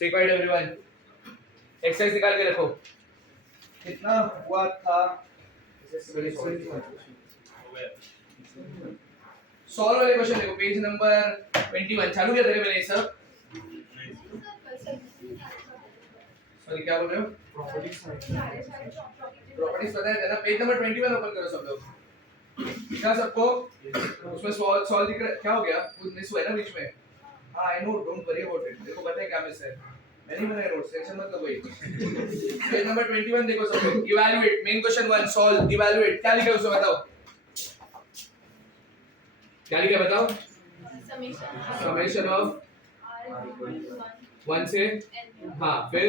Stay quiet everyone. Exercise निकाल के रखो। कितना हुआ था? सॉल्व वाले क्वेश्चन देखो, पेज नंबर 21। चालू किया था मैंने ये सब? सॉरी क्या बोल रहे हो? प्रॉपर्टीज बताया था ना। पेज नंबर 21 ओपन करो सब लोग। क्या सबको उसमें सॉल्व दिख रहा है? क्या हो गया? कुछ मिस हुआ है ना बीच में? हाँ I know, don't worry about it. देखो पता है क्या मिस है? मैंने बनाया नोट्स, टेंशन मत लो भाई। पेज नंबर 21 देखो सब लोग। Evaluate main question 1 solve. Evaluate क्या लिखा है उसमें बताओ? क्या लिखा है बताओ? समेशन ऑफ 1 से हाँ फिर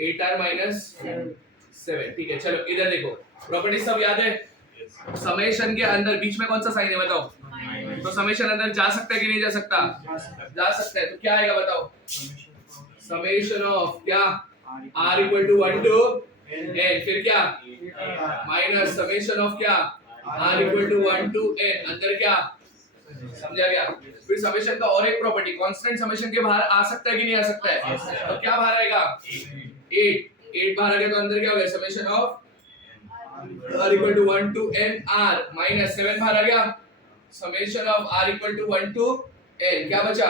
8r minus 7। ठीक है चलो इधर देखो, प्रॉपर्टी सब याद है? समेशन के अंदर बीच में कौन सा साइन है बताओ? तो समेशन अंदर जा सकता है कि नहीं जा सकता? जा सकता है। तो क्या आएगा बताओ? समेशन ऑफ क्या? r equal to 1 to n, फिर क्या? माइनस समेशन ऑफ क्या? r equal to 1 to n, अंदर क्या? समझा गया? फिर समेशन का और एक प्रॉपर्टी, कांस्टेंट समेशन के बाहर आ सकता है कि नहीं आ सकता है? तो क्या बाहर आएगा? 8 बाहर आ गया तो अंदर क्या हो गया? Summation of r equal to 1 to n r minus 7 बाहर आ गया, summation of r equal to 1 to n, क्या बचा?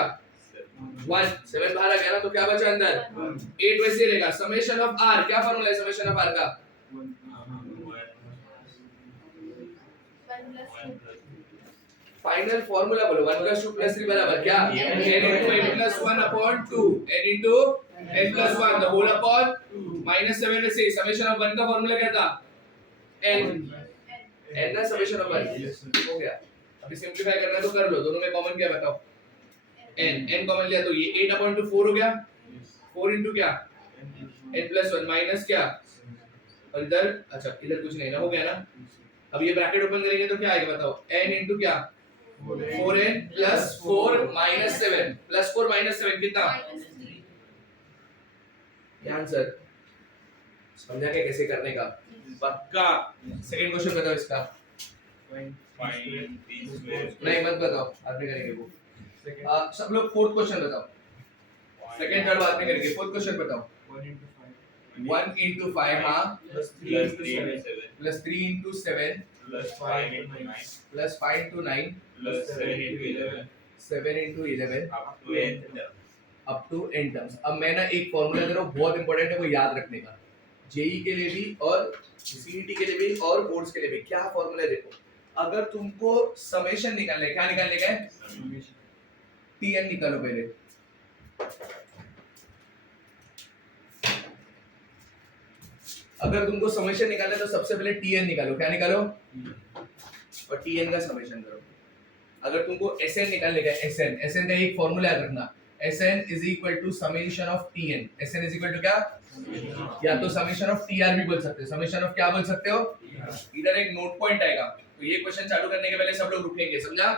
1। 7 बाहर आ गया ना, तो क्या बचा अंदर? 8 वैसे रहेगा। समेशन ऑफ r क्या फॉर्मूला है समेशन ऑफ r का? फाइनल फॉर्मूला बोलो। 1 + 2 + 3 बराबर क्या? n into n plus 1 upon 2, n into n plus 1 the whole upon -7 में से समेशन ऑफ 1 का फॉर्मूला क्या था? n ना समेशन ऑफ 1 हो गया। अभी सिंपलीफाई करना है तो कर लो, दोनों में कॉमन क्या बताओ? n कॉमन लिया तो ये 8/2 4 हो गया। 4 into क्या? n plus 1 माइनस क्या? और इधर अच्छा इधर कुछ नहीं ना, हो गया ना। अब ये ब्रैकेट ओपन करेंगे तो क्या आएगा बताओ? n into क्या? 4n plus 4 minus 7 plus 4 minus 7 कितना? ये आंसर समझा क्या कैसे करने का? पक्का। सेकंड क्वेश्चन बताओ इसका। नहीं मत बताओ, बाद में करेंगे वो। सब लोग फोर्थ क्वेश्चन बताओ। सेकंड थर्ड बाद में करेंगे। फोर्थ क्वेश्चन बताओ। 1 into 5 हाँ plus 3 into 7 plus 5 into 9 plus 7 into 11 up to n terms। अब मैं ना एक फॉर्मूला दे रहा हूँ, बहुत इंपॉर्टेंट है, वो याद रखने का। जेई के लिए भी और सीईटी के लिए भी और बोर्ड्स के लिए भी। क्या फॉर्मूला है देखो, अगर तुमको समेशन निकालना है, क्या निकालने का है? टीएन निकालो पहले। अगर तुमको समेशन निकालना है तो सबसे पहले टीएन निकालो। क्या निकालो? और टीएन का समेशन करो। अगर तुमको एसएन निकालने का है, एसएन का एक फॉर्मूला याद रखना, SN is equal to summation of TN. SN is equal to क्या? या तो समेशन ऑफ टीआर भी बोल सकते हो। समेशन ऑफ क्या बोल सकते हो? इधर एक नोट पॉइंट आएगा, तो ये क्वेश्चन चालू करने के पहले सब लोग रुकेंगे, समझा?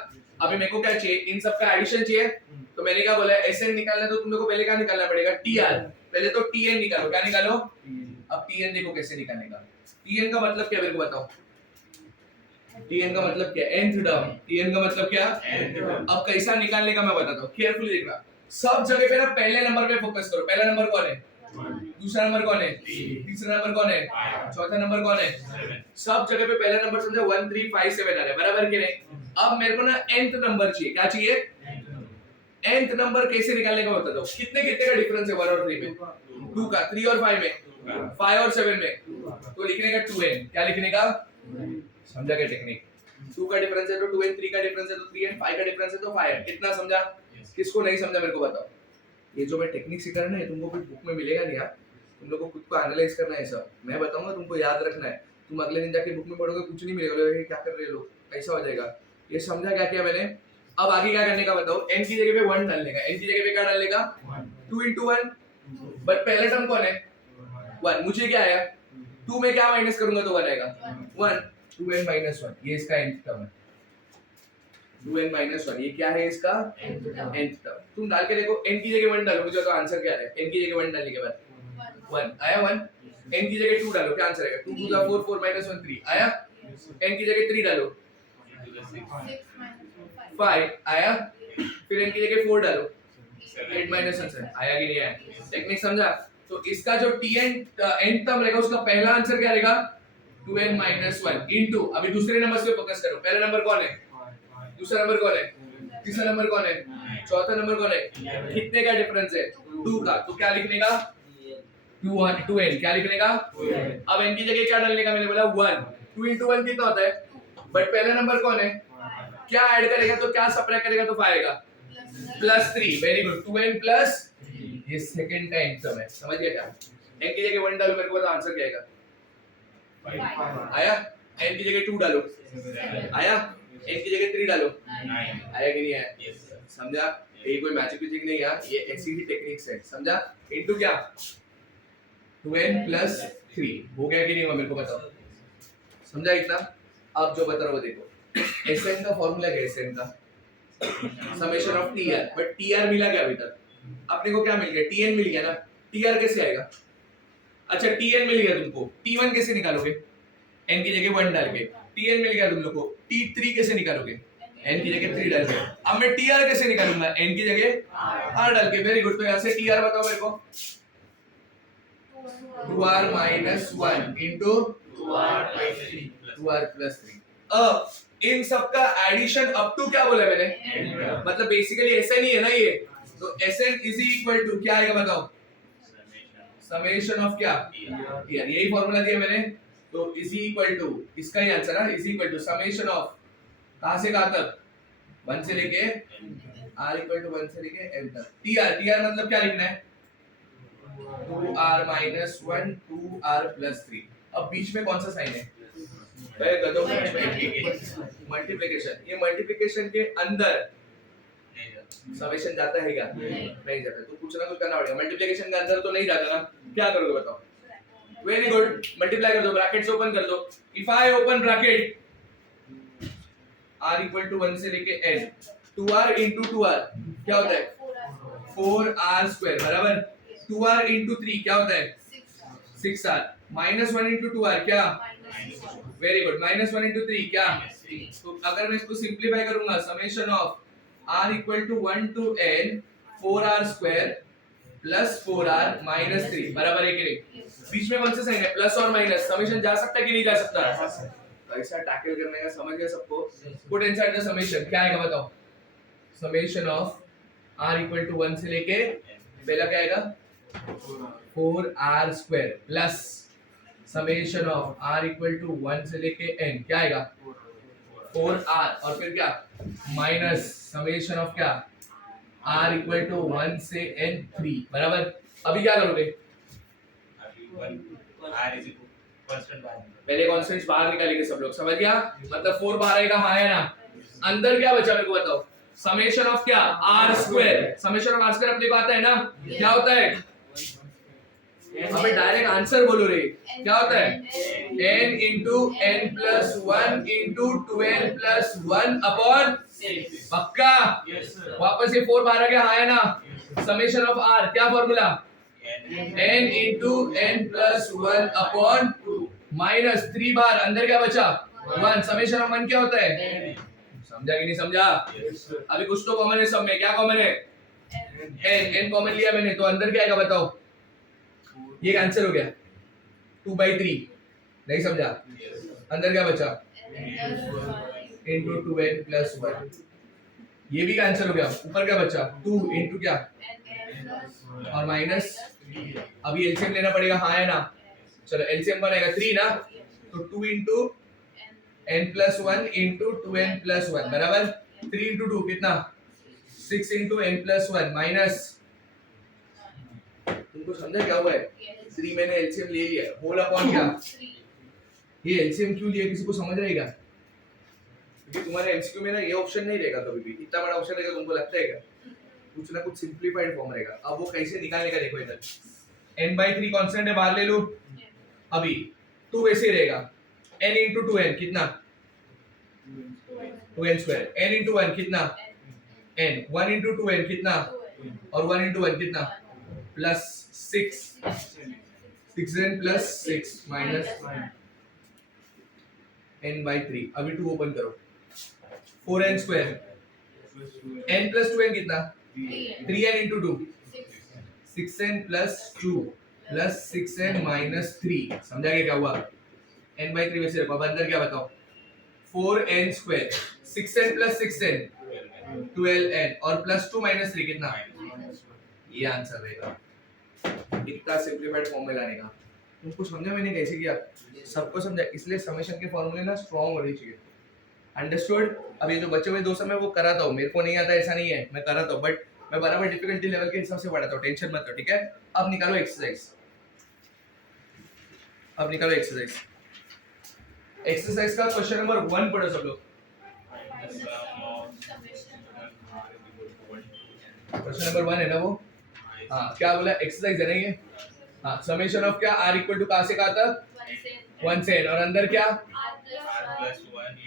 अभी मेरे को क्या चाहिए? इन सब का एडिशन चाहिए। तो मैंने क्या बोला? एसएन निकालना है तो तुम लोगों को पहले क्या निकालना पड़ेगा? टीआर। पहले तो टीएन निकालो। क्या निकालो? अब टीएन देखो कैसे निकालने का। टीएन का मतलब क्या मेरे को बताओ? टीएन का मतलब क्या? nth term. टीएन का मतलब क्या? अब कैसा निकालने का मैं बताता हूँ, केयरफुली देखना। सब जगह पे ना पहले नंबर पे फोकस करो। पहला नंबर कौन है? दूसरा नंबर कौन है? तीसरा नंबर कौन है? चौथा नंबर कौन है? सब जगह पे पहला नंबर समझो 1 3 5 7 आ रहा है, बराबर कि नहीं? अब मेरे को ना nth नंबर चाहिए। क्या चाहिए? nth नंबर कैसे निकालने का बताता हूँ। कितने कितने का डिफरेंस है 1 और 3 में? 2 का। 3 और 5 में? 5 और 7 में? तो लिखने का 2n। क्या लिखने का? समझा क्या टेक्निक? 2 का डिफरेंस है तो 2n, 3 का डिफरेंस है तो 3n, 5 का डिफरेंस है तो 5n। कितना समझा? किसको नहीं समझा मेरे को बताओ। ये जो मैं टेक्निक सिखा रहा है ना, तुमको कुछ बुक में मिलेगा नहीं यार। तुम लोगों को खुद को एनालाइज करना है सब। मैं बताऊंगा तुमको याद रखना है। तुम अगले दिन जाके बुक में पढ़ोगे कुछ नहीं मिलेगा, लोगे क्या कर रहे हैं लोग, ऐसा हो जाएगा। ये समझा क्या किया मैंने? अब आगे क्या करने का बताओ। n की जगह पे 1 डालने का। n की जगह पे क्या डालने का? 2 into 1। बट पहला टर्म कौन है? 1। मुझे क्या आया? 2 में क्या माइनस करूंगा तो 1 आएगा। 1 2n minus 1, ये इसका nth टर्म है। 2n minus 1 ये क्या है इसका? nth term. तुम डाल के देखो, n की जगह 1 डालो, मुझे तो आंसर क्या है? n की जगह 1 डालने के बाद 1 आया। 1 n की जगह 2 डालो, क्या आंसर आएगा? 2 2 जा 4 4 minus 1 3 आया। n की जगह 3 डालो 5 आया। फिर n की जगह 4 डालो 8 माइनस 1 आया कि नहीं आया? टेक्निक समझा? तो इसका जो tn n टर्म रहेगा उसका पहला आंसर क्या रहेगा? 2n minus 1 into, अभी दूसरे नंबर पे फोकस करो। पहला नंबर कौन है? दूसरा नंबर कौन है? तीसरा नंबर कौन है? चौथा नंबर कौन है? कितने का डिफरेंस है? 2 का। तो क्या लिखने का? 2n। क्या लिखने का? अब n की जगह क्या डालने का? मैंने बोला 1। 2 into 1 कितना होता है? बट पहला नंबर कौन है? क्या ऐड करेगा तो क्या सब्ट्रैक्ट करेगा तो आएगा +3। Very good. 2n प्लस ये सेकंड का टर्म है। समझ गया क्या? n की जगह 1 डालो, मेरे को तो आंसर क्या आएगा? 5 आया। n की जगह 2 डालो, आया। n की जगह 3 डालो, आया कि नहीं आया? समझा? ये कोई मैजिक फिजिक नहीं है, ये ऐसी ही टेक्निक्स है। समझा? इनटू क्या? 2n प्लस 3 हो गया कि नहीं हुआ? मेरे को बताओ। समझा इतना? अब जो बता रहा हूं देखो, Sn का फॉर्मूला क्या है? Sn का summation of tr, but tr मिला क्या अभी तक? अपने को क्या मिल गया? tn मिल गया ना। tr कैसे आएगा? अच्छा tn मिल गया तुमको, t1 कैसे निकालोगे? n की जगह 1 डाल के। tn मिल गया तुम लोग को, t3 कैसे निकालोगे? n की जगह 3 डाल के। अब मैं tr कैसे निकालूंगा? n की जगह r डाल के। Very good. तो यहाँ से tr बताओ मेरे को। 2r minus 1 into 2r plus 3। अब इन सब का एडिशन अप टू क्या बोला मैंने? मतलब बेसिकली ऐसा नहीं है ना ये। तो Sn इज इक्वल टू क्या आएगा बताओ? समेशन ऑफ क्या? यार यही फॉर्मूला दिया मैंने। तो इज इक्वल टू, इसका ही आंसर है, is equal to summation of कहां से कहां तक? 1 से लेके r इक्वल टू 1 से लेके n तक। tr मतलब क्या लिखना है? 2r minus 1 2r plus 3। अब बीच में कौन सा साइन है? मल्टीप्लिकेशन। ये मल्टीप्लिकेशन के अंदर समेशन जाता है क्या? नहीं जाता। तो कुछ ना कुछ करना पड़ेगा। मल्टीप्लिकेशन के अंदर तो नहीं जाता ना। क्या करोगे बताओ? Very good. मल्टीप्लाई कर दो, ब्रैकेट्स ओपन कर दो। If I open bracket r equal to 1 से लेके n, 2r into 2r क्या होता है? 4r स्क्वायर बराबर 2r into 3 क्या होता है? 6r minus 1 into 2r क्या? Very good. -1 into 3 क्या? तो अगर मैं इसको सिंपलीफाई करूंगा, summation of r equal to 1 to n 4r square plus 4r minus 3 बराबर है कि नहीं? बीच में कौन सा साइन है? प्लस और माइनस। समेशन जा सकता है कि नहीं जा सकता? ऐसा टैकल करने का समझ गया सबको? Put inside the summation. क्या आएगा बताओ? Summation of r equal to 1 से लेके पहला क्या आएगा? 4r square plus summation of r equal to 1 से लेके n क्या आएगा? 4r और फिर क्या? माइनस समेशन ऑफ क्या? r इक्वल टू 1 से n 3 बराबर। अभी क्या करोगे? पहले कांस्टेंट्स बाहर निकालेंगे सब लोग। समझ गया? मतलब 4 बाहर आएगा, हाँ है ना? अंदर क्या बचा मेरे को बताओ? समेशन ऑफ क्या? r square. Summation of r square अपने को आता है ना? क्या होता है? अबे डायरेक्ट आंसर बोलो रे। क्या होता है? n into n plus 1 into 2n plus 1 upon 6। पक्का? वापस ये 4 बाहर आ गया, हाँ है ना? समेशन ऑफ r क्या formula? n into n plus 1 upon 2 minus 3 बार अंदर क्या बचा? 1। समेशन ऑफ 1 क्या होता है? समझा कि नहीं समझा? अभी कुछ तो कॉमन है सब में। क्या कॉमन है? n कॉमन लिया मैंने, तो अंदर क्या आएगा बताओ? ये आंसर हो गया 2/3। नहीं समझा? अंदर क्या बचा? into 2n plus 1। ये भी आंसर हो गया। ऊपर क्या बचा? 2 into क्या? और माइनस। अभी एलसीएम लेना पड़ेगा, हाँ है ना? चलो एलसीएम बनेगा 3 ना, तो 2 into n plus 1 into 2n plus 1 बराबर 3 into 2 कितना? 6 into n plus 1 माइनस। तुमको समझा क्या हुआ है? 3 मैंने एलसीएम ले लिया, होल अपॉन क्या? ये एलसीएम क्यों लिया? किसी को समझ रहेगा? क्योंकि तुम्हारे एमसीक्यू में ना ये ऑप्शन नहीं रहेगा कभी भी। इतना बड़ा ऑप्शन रहेगा, तुमको लगता है क्या? कुछ ना कुछ सिंपलीफाइड फॉर्म रहेगा। अब वो कैसे निकालने का देखो इधर। n/3 कांस्टेंट है, बाहर ले लो। अभी 2 वैसे रहेगा। n into 2n कितना? 2n square. n into 1 कितना? n। 1 into 2n कितना? और 1 into 1 कितना? Plus 6। 6n plus 6 minus n/3। अभी 2 ओपन करो। 4n square. n plus 2n कितना? 3n into 2 6n plus 2 plus 6n minus 3 समझा क्या हुआ n by 3 वैसे अब अंदर क्या बताओ 4n square 6n plus 6n 12n और plus 2 minus 3 कितना ये आंसर रहेगा इतना सिंपलीफाइड फॉर्म में लाने का तुमको समझा मैंने कैसे किया सबको समझा इसलिए समेशन के फॉर्मूले ना स्ट्रांग होने चाहिए अंडरस्टूड अब ये जो बच्चे हुए 2 समय वो कराता हूँ मेरे को नहीं आता ऐसा नहीं है मैं कराता हूँ बट मैं बराबर डिफिकल्टी लेवल के हिसाब से पढ़ाता हूँ टेंशन मत लो ठीक है अब निकालो एक्सरसाइज एक्सरसाइज का क्वेश्चन नंबर 1 पढ़ो सब लोग क्वेश्चन नंबर 1 है ना वो हाँ क्या बोला एक्सरसाइज है ना ये हाँ समेशन ऑफ क्या r इक्वल टू कहाँ से कहाँ तक 1 से n और अंदर क्या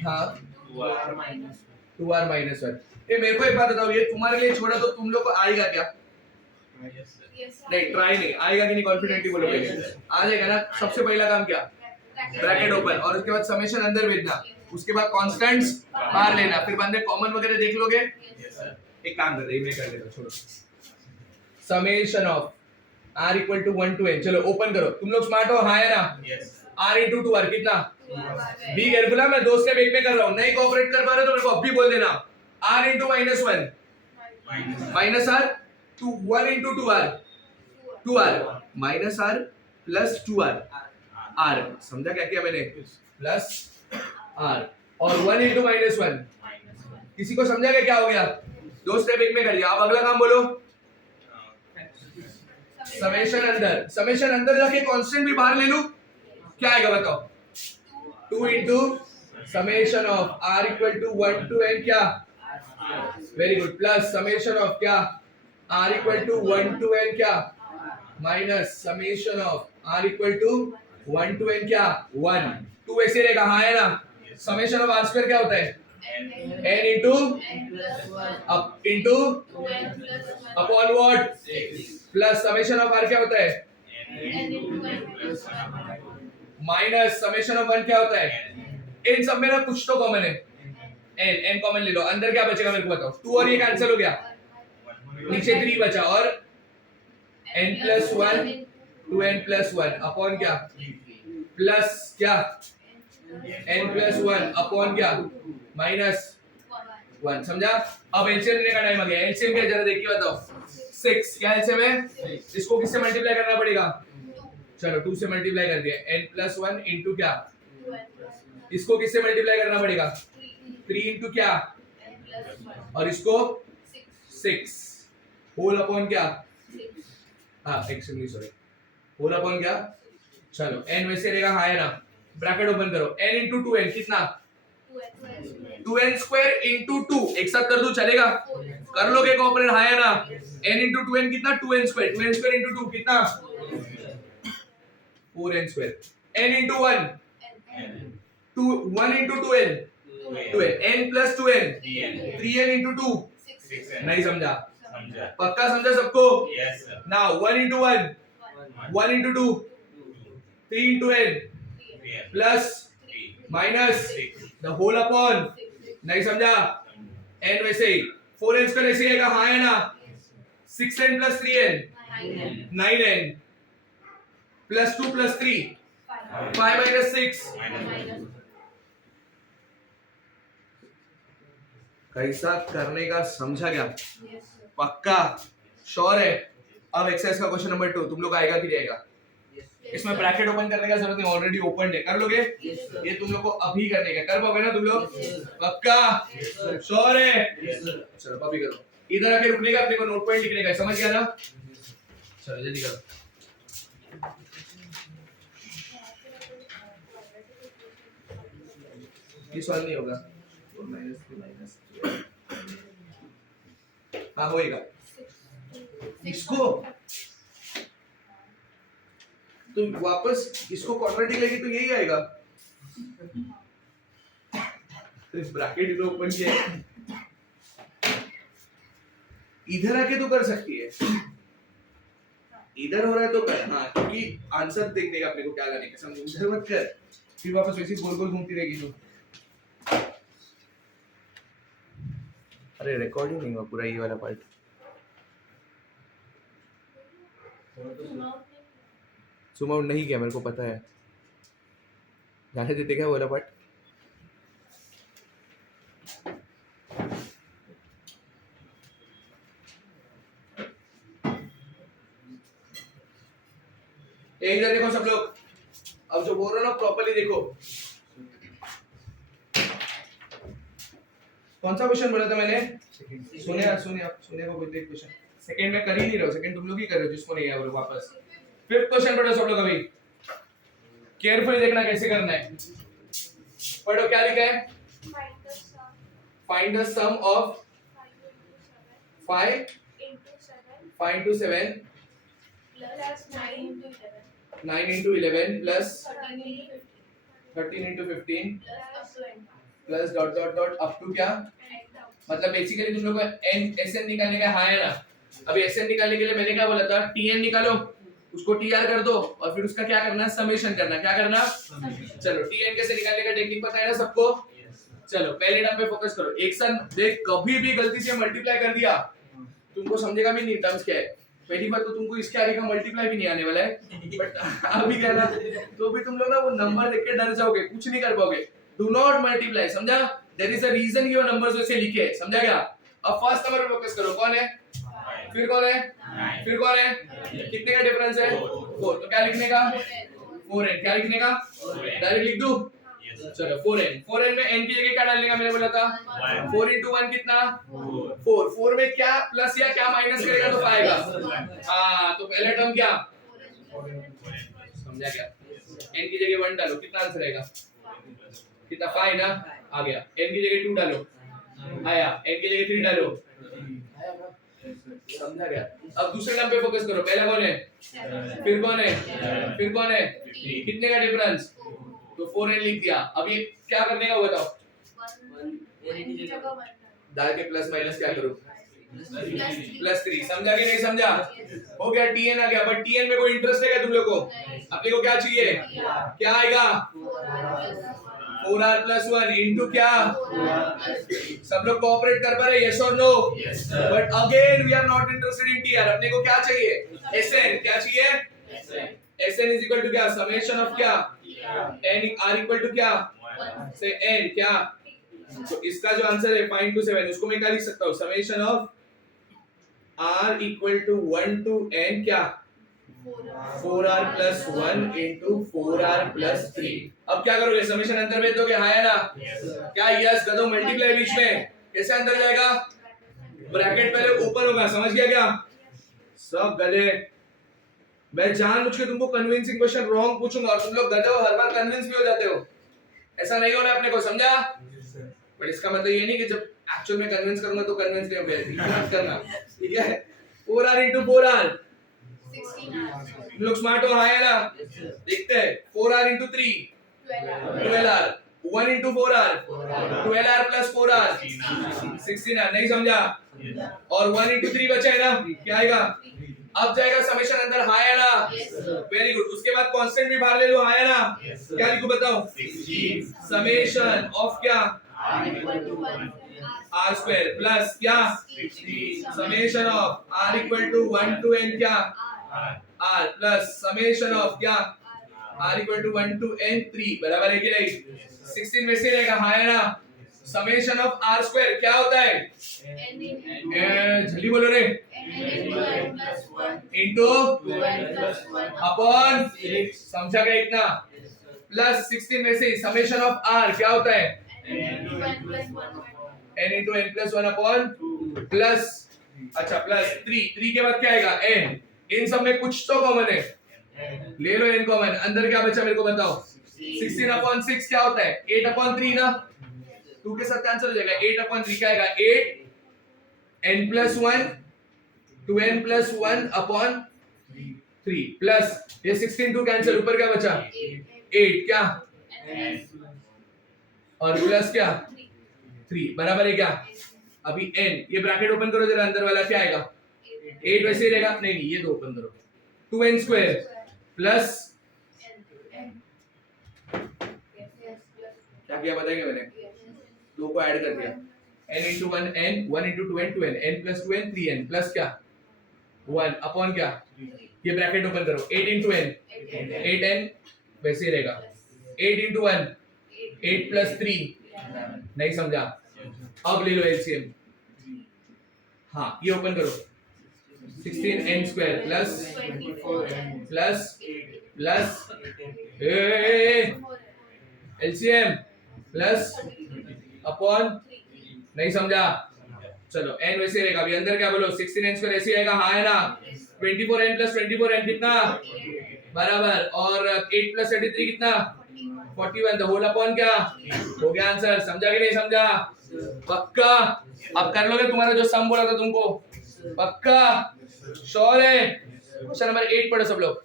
हाँ 2r minus 1 ये मेरे को एक बात बताओ ये तुम्हारे लिए छोड़ा तो तुम लोग को आएगा क्या नहीं ट्राई नहीं आएगा कि नहीं कॉन्फिडेंटली बोलो पहले आ जाएगा ना सबसे पहला काम क्या ब्रैकेट ओपन और उसके बाद समेशन अंदर भेजना उसके बाद कांस्टेंट्स बाहर लेना फिर बंदे कॉमन वगैरह देख लोगे एक काम कर मैं कर लेता छोड़ो summation of r equal to 1 to n चलो ओपन करो तुम लोग स्मार्ट हो हाँ है ना r into 2r कितना बी केयरफुल मैं दो स्टेप एक में कर रहा हूँ नहीं कोऑपरेट कर पा रहे तो मेरे को अब भी बोल देना r into minus 1 minus r to 1 into 2r minus r plus 2r r समझा क्या किया मैंने प्लस r और 1 into minus 1 किसी को समझा क्या हो गया दो स्टेप एक में कर दिया अब अगला काम बोलो समेशन अंदर जाके कांस्टेंट भी बाहर ले लूं क्या आएगा बताओ 2 into summation of r equal to 1 to n क्या very good plus summation of क्या r equal to 1 to n क्या minus summation of r equal to 1 to n क्या 1 2 वैसे रहेगा हाँ है ना समेशन ऑफ r स्क्वायर क्या होता है n into up into upon what plus summation of r क्या होता है माइनस समेशन ऑफ 1 क्या होता है इन सब में ना कुछ तो कॉमन है n कॉमन ले लो अंदर क्या बचेगा मेरे को बताओ 2 और ये कैंसिल हो गया नीचे 3 बचा और n plus 1 2n plus 1 upon क्या प्लस क्या n plus 1 अपॉन क्या माइनस 1 समझा अब एलसीएम लेने का टाइम आ गया एलसीएम क्या जरा देखिए बताओ 6 क्या एलसीएम है इसको किससे मल्टीप्लाई करना पड़ेगा चलो 2 से मल्टीप्लाई कर दिया n plus 1 into क्या इसको किससे मल्टीप्लाई करना पड़ेगा 3 into क्या और इसको 6 होल अपॉन क्या हाँ एक्चुअली सॉरी होल अपॉन क्या चलो n वैसे रहेगा हाँ है ना ब्रैकेट ओपन करो n into 2n कितना 2n square into 2 एक साथ कर दूं चलेगा कर लोगे कोऑपरेट हाँ है ना n into 2n कितना 2n square into 2 कितना 4n square n into 1 1 into 2n 2n n plus 2n 3n into 2 नहीं समझा पक्का समझा सबको now 1 into 1 1 into 2 3 into n plus minus the whole upon नहीं समझा n वैसे ही 4n square ऐसे आएगा हाँ है ना 6n plus 3n 9n plus 2 plus 3 5 minus 6 कैसा करने का समझा क्या पक्का श्योर है अब एक्सरसाइज का क्वेश्चन नंबर 2 तुम लोग आएगा कि नहीं आएगा इसमें ब्रैकेट ओपन करने का जरूरत नहीं ऑलरेडी ओपन है कर लोगे ये तुम लोग को अभी करने का कर पाओगे ना तुम लोग पक्का श्योर है चलो अभी करो इधर आके रुकने का अपने को नोट पॉइंट लिखने का समझ गया ना चलो जल्दी करो ये सॉल्व नहीं होगा हाँ होएगा इसको तो वापस इसको कॉन्वर्ट लेगी तो यही आएगा तो इस ब्रैकेट को ओपन किया इधर आके तो कर सकती है इधर हो रहा है तो कर हाँ क्योंकि आंसर देख देगा अपने को क्या लाने का समझ उधर मत कर फिर वापस वैसे गोल गोल घूमती रहेगी तो अरे रिकॉर्डिंग नहीं हुआ पूरा ये वाला पार्ट जूम आउट नहीं किया, मेरे को पता है। जाने देते क्या बोला बट एक इधर देखो सब लोग, अब जो बोल रहा हूं ना प्रॉपर्ली देखो। कौन सा क्वेश्चन बोला था मैंने? सुने को कोई देख क्वेश्चन। सेकंड में कर ही नहीं रहे हो, सेकंड तुम लोग ही कर रहे हो, जिसको नहीं है वो लोग वापस। फिफ्थ क्वेश्चन पढ़ो सब लोग अभी, केयरफुली देखना कैसे करना है। पढ़ो, क्या लिखा है? Find the sum of 5 into 7 9 into 11 plus 13 into 15 plus dot dot dot up to क्या, मतलब बेसिकली तुम लोग को एन एस एन निकालने का है ना। अभी एस एन निकालने के लिए मैंने क्या बोला था, टी एन निकालो, उसको टी आर कर दो और फिर उसका क्या करना है, समेशन करना। क्या करना? चलो टी एन कैसे निकालने का टेक्निक पता है ना सबको। चलो पहले टर्म पे फोकस करो। एक साथ देख, कभी भी गलती से मल्टीप्लाई कर दिया तुमको समझेगा भी नहीं टर्म्स क्या है। पहली बात तो तुमको इसके आगे का मल्टीप्लाई भी नहीं आने वाला है, बट अभी क्या ना तो भी तुम लोग ना वो नंबर देख के डर जाओगे, कुछ नहीं कर पाओगे। डू नॉट मल्टीप्लाई, समझा? There is a reason your numbers वैसे लिखे हैं, समझा क्या? अब फर्स्ट नंबर पे फोकस करो, कौन है? फिर कौन है? फिर कौन है? कितने का डिफरेंस है? 4। तो क्या लिखने का? 4n। क्या लिखने का? डायरेक्ट लिख दूं? चलो 4n। 4n में n की जगह क्या डालने का मैंने बोला था? 4 into 1 कितना? 4। 4 में क्या प्लस या क्या माइनस करेगा तो पाएगा। हाँ, तो पहला टर्म क्या? समझा क्या? n की जगह 1 डालो, कितना आंसर आएगा? कितना? 5 ना। आ गया। n की जगह 2 डालो, आया। n की जगह 3 डालो, समझा गया? अब दूसरे टर्म पे फोकस करो। पहला कौन है? फिर कौन है? फिर कौन है? कितने का डिफरेंस? तो 4n लिख दिया। अभी क्या करने का बताओ? डाल के प्लस माइनस क्या करो? +3। समझा कि नहीं समझा? हो गया, टीएन आ गया। बट टीएन में कोई इंटरेस्ट है क्या तुम लोग को? अपने को क्या चाहिए? क्या आएगा? 4r + 1 इनटू क्या? सब लोग कोऑपरेट कर पा रहे? यस और no? But again we are not interested in TR. अपने को क्या चाहिए? एसएन। क्या चाहिए? एसएन इज इक्वल टू क्या? समेशन ऑफ क्या? n r इक्वल टू क्या? से n क्या? तो इसका जो आंसर है 5 into 7, उसको मैं क्या लिख सकता हूँ? Summation of r equal to 1 to n क्या? 4r + 1 into 4r + 3। अब क्या करोगे? समेशन अंदर भेज दोगे, हाँ या ना? क्या यस कर दो? मल्टीप्लाई बीच में कैसे अंदर जाएगा? ब्रैकेट पहले ऊपर होगा, समझ गया क्या? सब गधे। मैं जानबूझ के तुमको कन्विंसिंग क्वेश्चन रॉन्ग पूछूंगा और तुम लोग गधे हो, हर बार कन्विंस भी हो जाते हो। ऐसा नहीं होना अपने को, समझा? बट इसका मतलब ये नहीं कि जब एक्चुअल में कन्विंस करूंगा तो कन्विंस नहीं होगा, मत करना, ठीक है? 4r into 4r, तुम लोग स्मार्ट हो, हाँ या ना? देखते हैं। 4r into 3 12r, 1 into 4r 12r + 4r 16r। नहीं समझा? और 1 into 3 बचा है ना, क्या आएगा? अब जाएगा समेशन अंदर, हाँ या ना? Very good. उसके बाद कांस्टेंट भी बाहर ले लो, हाँ या ना? क्या लिखूं बताओ? समेशन ऑफ क्या? r स्क्वायर प्लस क्या? Summation of r equal to 1 to n क्या? r प्लस समेशन ऑफ क्या? r equal to 1 to n 3 बराबर है कि नहीं? 16 वैसे रहेगा, हाँ या ना? समेशन ऑफ r स्क्वायर क्या होता है? जल्दी बोलो रे। इंटू अपॉन, समझा गया इतना? प्लस 16 में से समेशन ऑफ r क्या होता है? n into n + 1 upon plus, अच्छा प्लस 3 के बाद क्या आएगा? n। इन सब में कुछ तो कॉमन है, ले लो n कॉमन। अंदर क्या बचा मेरे को बताओ? 16/6 क्या होता है? 8/3 ना। 2 के साथ कैंसिल हो जाएगा। 8/3 क्या आएगा? 8 n + 1 2n + 1 अपॉन 3 प्लस ये 16 2 कैंसिल, ऊपर क्या बचा? 8 क्या? और प्लस क्या? 3 बराबर है क्या? अभी n, ये ब्रैकेट ओपन करो जरा, अंदर वाला क्या आएगा? 8 वैसे ही रहेगा, नहीं ये दो ओपन करो। 2n² प्लस क्या किया बताएंगे मैंने? 2 को ऐड कर दिया। n into 1 n, 1 into 2n 2n, n + 2n 3n plus क्या? 1 अपॉन क्या? ये ब्रैकेट ओपन करो, 8 इंटू एन, 8n वैसे ही रहेगा, 8 इंटू 1 8 प्लस 3, नहीं समझा, अब ले लो एलसीएम, हाँ ये ओपन करो, 16n square plus plus plus LCM plus upon, नहीं समझा, चलो n वैसे रहेगा, अभी अंदर क्या बोलो, 16n स्क्वायर ऐसे आएगा, हाँ है ना, 24n प्लस 24n कितना बराबर, और 8 प्लस 33 कितना 41, द होल अपॉन क्या हो गया आंसर, समझा कि नहीं समझा, पक्का, अब कर लोगे तुम्हारा जो सम बोला था तुमको, पक्का श्योर है। क्वेश्चन नंबर 8 पढ़ो सब लोग,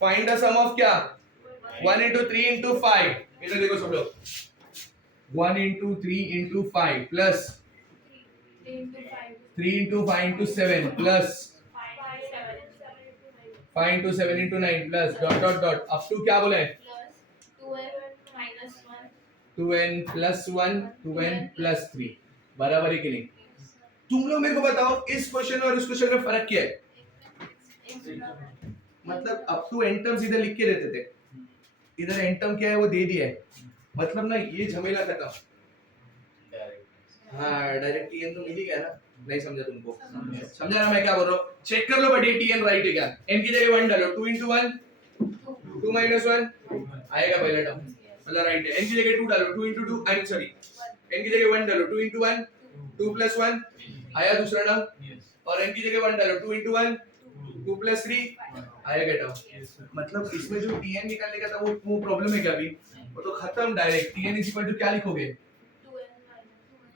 फाइंड द सम ऑफ क्या 1 into 3 into 5, इधर देखो सब लोग, 1 into 3 into 5 plus 3 into 5 into 7 plus 5 into 7 into 9 plus dot dot dot up to क्या बोले 2n plus 1 2n plus 3 बराबर है कि नहीं। तुम लोग मेरे को बताओ इस क्वेश्चन और इस क्वेश्चन में फर्क क्या है, मतलब अप टू एन टर्म्स इधर लिख के देते थे, इधर एन टर्म क्या है वो दे दिया है, मतलब ना ये झमेला खत्म, हाँ डायरेक्ट टीएन तो मिल ही गया ना, नहीं समझा तुमको, समझा ना मैं क्या बोल रहा हूँ, चेक कर लो बढ़िया टीएन राइट है क्या, एन की जगह 1 डालो, 2 into 1 2 minus 1 आएगा पहला टर्म, मतलब राइट है, एन की जगह 2 डालो, 2 into 2 I mean sorry, n की जगह 1 डालो, 2 into 1 2 plus 1 आया दूसरा टर्म, और एन की जगह 1 डालो, 2 into 1 2 plus 3 आएगा टर्म, मतलब इसमें जो टीएन निकालने का था वो प्रॉब्लम है क्या अभी, वो तो खत्म direct, TN is equal to क्या लिखोगे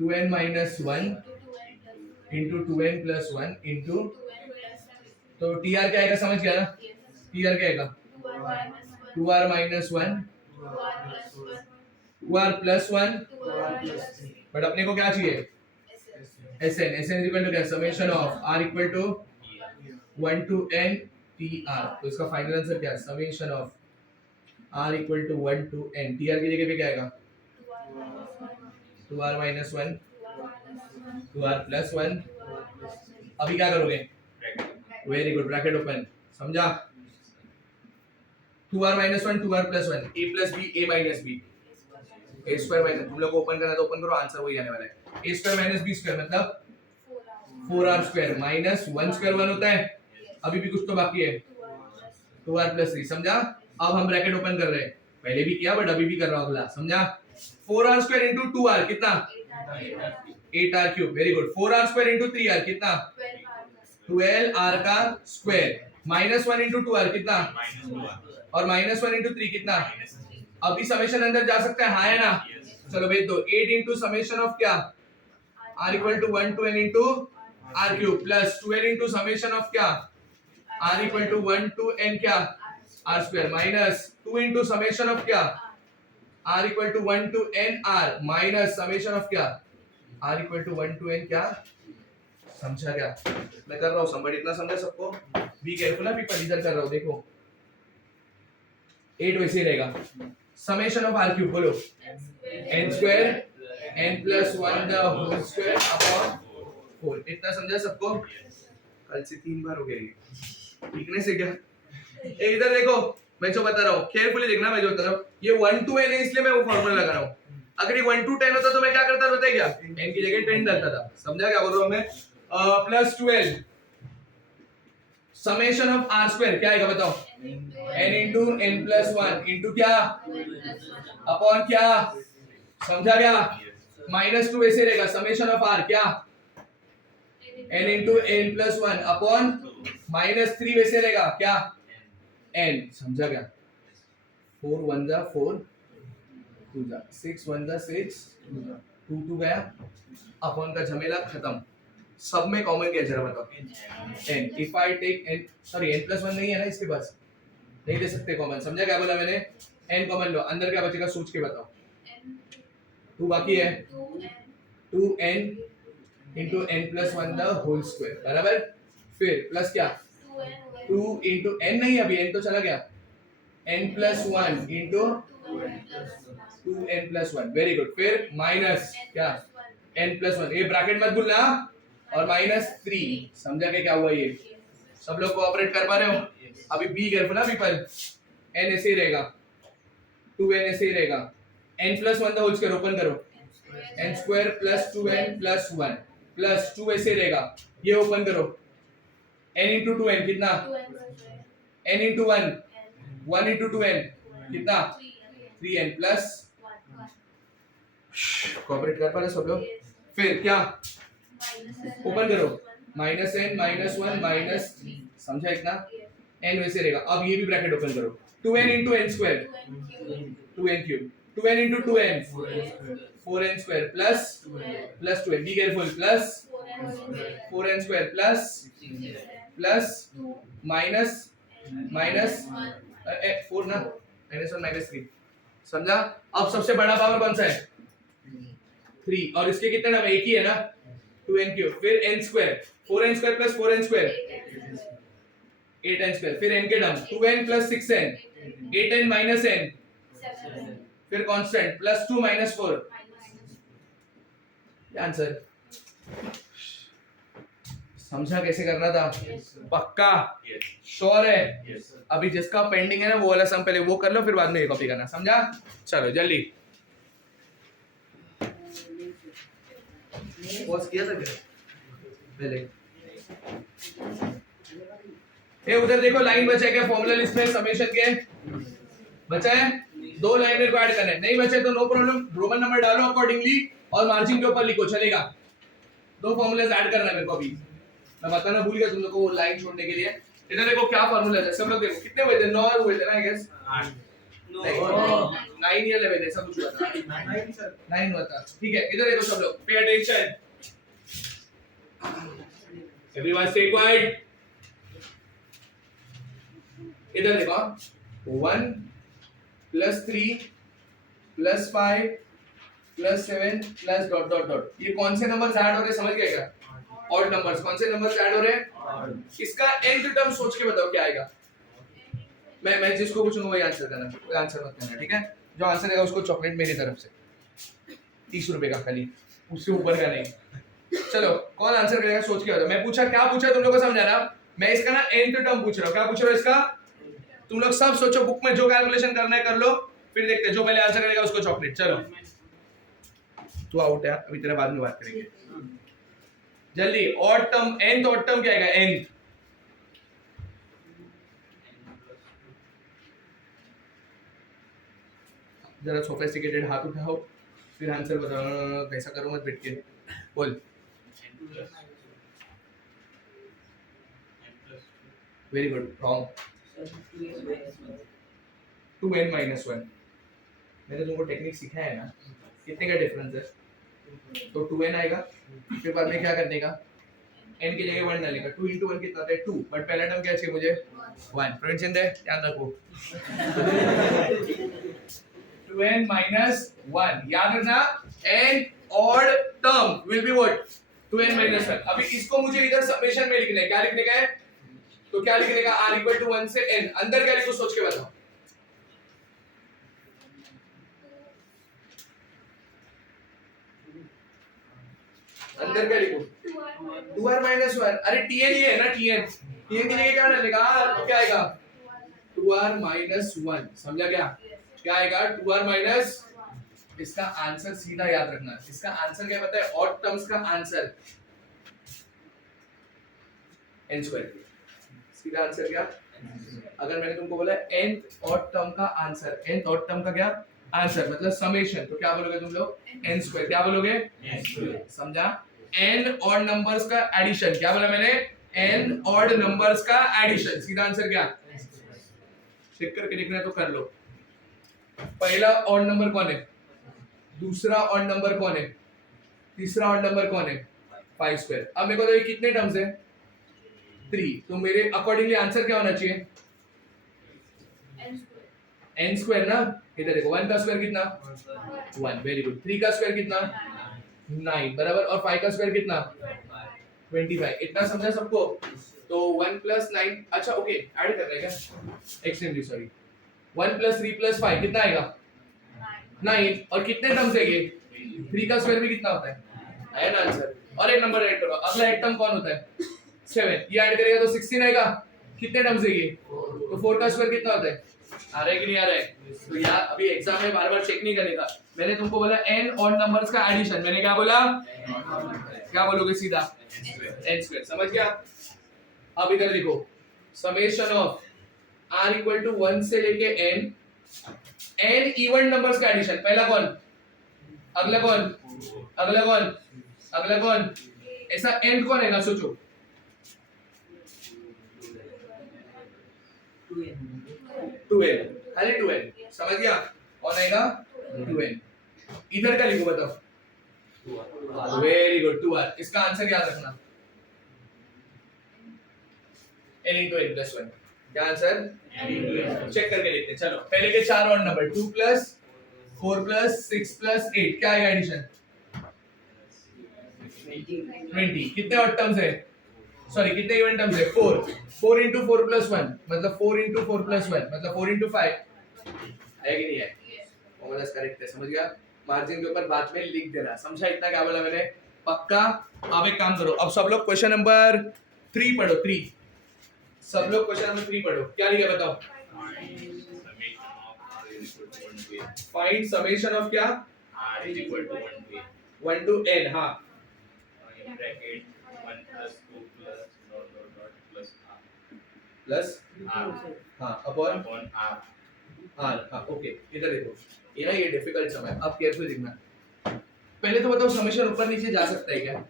2n minus 1 into 2n plus 1 into, तो tr क्या आएगा समझ गया ना, tr क्या आएगा 2r minus 1 2r plus 1, but अपने को क्या चाहिए sn, sn is equal to क्या, summation of r equal to 1 to n tr, तो इसका फाइनल आंसर क्या है, summation of r equal to 1 to n, tr की जगह पे क्या आएगा 2r minus 1 2r plus 1, अभी क्या करोगे, वेरी गुड ब्रैकेट ओपन, समझा, 2r minus 1 2r plus 1 a plus b a minus b a square minus, तुम लोग को ओपन करना तो ओपन करो, आंसर वही आने वाला है, a square minus b square मतलब 4r square minus 1 square 1 होता है, अभी भी कुछ तो बाकी है 2r plus 3, समझा, अब हम ब्रैकेट ओपन कर रहे हैं, पहले भी किया बट अभी भी कर रहा हूं अगला, समझा, 4r square into 2r कितना 8r cube, very good, 4r square into 3r कितना 12r का स्क्वायर, minus 1 into 2r कितना, और minus 1 into 3 कितना, अभी समेशन अंदर जा सकता है, हाँ है ना, चलो भेज दो, 8 into summation of क्या r equal to 1 to n into r cube plus 12 into summation of क्या r equal to 1 to n क्या r square minus 2 into summation of क्या r equal to 1 to n r minus summation of क्या r equal to 1 to n क्या, समझा क्या, मैं कर रहा हूँ समझ, इतना समझा सबको, बी केयरफुल है पीपल, इधर कर रहा हूँ देखो, 8 वैसे ही रहेगा, summation of r cube बोलो n square n plus 1 the whole square upon 4, इतना समझा सबको, कल से 3 बार हो गया ये, वीकनेस है क्या, इधर देखो मैं जो बता रहा हूँ केयरफुली देखना, मैं जो बता रहा हूँ ये 1 to n है इसलिए मैं वो फॉर्मूला लगा रहा हूँ, अगर ये 1 to 10 होता तो मैं क्या करता पता है क्या, n की जगह 10 डालता था, समझा क्या बोल रहा हूँ मैं, plus 12 summation of r square क्या आएगा बताओ, n into n plus 1 into क्या अपॉन क्या, समझा क्या, माइनस 2 ऐसे रहेगा, समेशन ऑफ r क्या n into n plus 1 upon minus 3 वैसे रहेगा क्या n, समझा क्या, 4 1 जा 4 2 जा 6 1 जा 6 2 2 गया, अपॉन का झमेला खत्म, सब में कॉमन क्या है जरा बताओ, n, if I take n, sorry n plus 1 नहीं है ना इसके पास, नहीं ले सकते कॉमन, समझा क्या बोला मैंने, n कॉमन लो, अंदर क्या बचेगा सोच के बताओ, 2 बाकी है 2n into n plus 1 the whole square बराबर, फिर प्लस क्या 2 into n नहीं, अभी n तो चला गया, n plus 1 into 2n plus 1, very good, फिर माइनस क्या n+1, ये ब्रैकेट मत भूलना, और -3, समझा के क्या हुआ ये? सब लोग कोऑपरेट कर पा रहे हो? अभी बी केयरफुल ना पीपल, n ऐसे ही रहेगा, 2n ऐसे ही रहेगा, n+1 the whole square open करो, n² + 2n + 1 प्लस 2 ऐसे रहेगा, ये ओपन करो, n × 2n कितना, n × 1 1 × 2n कितना, 3n प्लस, कोऑपरेट कर पा रहे सब लोग? फिर क्या ओपन करो, -n -1 -3, समझा इतना, n वैसे रहेगा। अब ये भी ब्रैकेट ओपन करो, 2n × n² 2n³ 2n × 2n 4n² plus 2n, be careful, plus 4n² plus minus 4 ना, -1 -3, समझा? अब सबसे बड़ा पावर कौन सा है? 3, और इसके कितने नाम है? एक ही है ना, 2n³, फिर n², 4n² + 4n², 8n², फिर n के term 2n + 6n, 8n - n, फिर कांस्टेंट +2 - 4, आंसर। समझा कैसे करना था? पक्का श्योर है? अभी जिसका पेंडिंग है ना वो वाला सम पहले वो कर लो, फिर बाद में ये कॉपी करना, समझा? चलो जल्दी। पॉज किया था क्या पहले? ये उधर देखो लाइन बचा है क्या फॉर्मूला लिस्ट में समेशन के? बचा है? 2 लाइन मेरे को ऐड करना है, नहीं बचे तो नो प्रॉब्लम, रोमन नंबर डालो अकॉर्डिंगली और मार्जिन के ऊपर लिखो, चलेगा। 2 फॉर्मूलाज ऐड करना है मेरे को अभी, मैं बताना भूल गया तुम लोग को वो लाइन छोड़ने के लिए। इधर देखो क्या फॉर्मूला है, सब लोग देखो कितने हुए थे, 9 हुए थे ना, आई गेस 9 या 11 ऐसा कुछ हुआ था, 9 हुआ था, ठीक है। इधर देखो सब लोग, pay attention, everyone stay quiet. इधर देखो 1 + 3 + 5 + 7 + डॉट डॉट डॉट, ये कौन से नंबर्स ऐड हो रहे हैं समझ गए क्या? Odd numbers. कौन से नंबर्स ऐड हो रहे हैं? इसका nth टर्म सोच के बताओ क्या आएगा। मैं जिसको पूछूंगा वही आंसर करना, कोई आंसर मत करना, ठीक है? जो आंसर देगा उसको चॉकलेट मेरी तरफ से, 30 रुपए का खाली, उससे ऊपर का नहीं। चलो कौन आंसर करेगा सोच के बताओ। मैं पूछा, क्या पूछा तुम लोगों को समझाना, मैं इसका ना nth टर्म पूछ रहा हूँ। क्या पूछ रहा हूँ इसका? तुम लोग सब सोचो, बुक में जो कैलकुलेशन करना है कर लो, फिर देखते हैं जो पहले आंसर करेगा उसको चॉकलेट। चलो तू आउट है, अभी तेरा बाद में बात करेंगे, जल्दी। Odd term, nth odd term क्या आएगा? nth, जरा सोफिस्टिकेटेड हाथ उठाओ, फिर आंसर बताओ। कैसा करो मत बैठ के, बोल। Very good, wrong. 2n - 1, मैंने तुमको टेक्निक सिखाया है ना, कितने का डिफरेंस है? तो 2n आएगा, फिर बाद में क्या करने का, n की जगह 1 डालेगा, 2 × 1 कितना होता है 2, बट पहला टर्म क्या चाहिए मुझे? 1। प्रोविजन दे, ध्यान रखो। 2n - 1, याद रखना, n odd term will be what? 2n - 1। अभी इसको मुझे इधर समेशन में लिखना है, क्या लिखने का है? तो क्या लिखने का? r = 1 से n, अंदर क्या लिखो सोच के बताओ। अंदर क्या लिखो? 2r - 1, अरे tn ही है ना, tn की जगह क्या डालेगा? तो क्या आएगा? 2r - 1, समझा क्या? क्या आएगा? 2r - इसका आंसर सीधा याद रखना, इसका आंसर क्या पता है? ऑड टर्म्स का आंसर n²। सीधा आंसर क्या? अगर मैंने तुमको बोला nth ऑड टर्म का आंसर, nth ऑड टर्म का क्या आंसर, मतलब समेशन, तो क्या बोलोगे तुम लोग? n²। क्या बोलोगे? समझा? n ऑड नंबर्स का एडिशन, क्या बोला मैंने? n ऑड नंबर्स का एडिशन, सीधा आंसर क्या? चेक करके देखना है तो कर लो। पहला ऑड नंबर कौन है? दूसरा ऑड नंबर कौन है? तीसरा ऑड नंबर कौन है? 5²। अब मेरे को तो ये कितने टर्म्स है? 3, तो मेरे अकॉर्डिंगली आंसर क्या होना चाहिए? n² ना। इधर देखो 1 का स्क्वायर कितना? 1, वेरी गुड। 3 का स्क्वायर कितना? 9, बराबर। और 5 का स्क्वायर कितना? 25। इतना समझा सबको? तो 1 + 9, अच्छा ओके, ऐड करना है क्या? Extremely sorry. 1 + 3 + 5 कितना आएगा? 9। और कितने टर्म्स है ये? 3 का स्क्वायर भी कितना होता है? आया ना आंसर। और एक नंबर ऐड करो, अगला एक टर्म कौन होता है 7, ये ऐड करेगा तो 16 आएगा। कितने टर्म्स है ये, तो 4 का स्क्वायर कितना होता है, आ रहा है कि नहीं आ रहा है। तो यार अभी एग्जाम में बार बार चेक नहीं करने का, मैंने तुमको बोला n और नंबर्स का एडिशन, मैंने क्या बोला, क्या बोलोगे सीधा n स्क्वायर, समझ गया। अब इधर लिखो summation of r equal to 1 से लेके n इवन नंबर्स का एडिशन, पहला कौन, अगला कौन, अगला कौन, अगला कौन, ऐसा n कौन है, सोचो 2n, खाली 2n, समझ गया, कौन आएगा 2n। इधर का लिखो बताओ, वेरी गुड 2r, इसका आंसर याद रखना n into n plus 1, क्या आंसर, चेक करके लिखते हैं। चलो पहले के चार और नंबर 2 plus 4 plus 6 plus 8, क्या आएगा एडिशन 20, कितने ऑड टर्म्स है, सॉरी कितने इवन टर्म्स है 4 into 4 plus 1 मतलब 4 into 4 plus 1 मतलब 4 into 5, है कि नहीं है, फॉर्मूला करेक्ट है, समझ गया। मार्जिन के ऊपर बाद में लिख देना, समझा इतना, क्या बोला मैंने, पक्का। अब एक काम करो, अब सब लोग क्वेश्चन नंबर 3 पढ़ो, 3 सब लोग क्वेश्चन नंबर 3 पढ़ो, क्या लिखा बताओ, फाइंड समेशन ऑफ क्या, r is equal to 1 to n, हाँ in bracket 1 plus 2 plus dot dot dot plus r plus r हाँ अपॉन upon r r, हाँ ओके। इधर देखो, ये ना ये डिफिकल्ट सम है, अब केयरफुल देखना। पहले तो बताओ समेशन ऊपर नीचे जा सकता है क्या,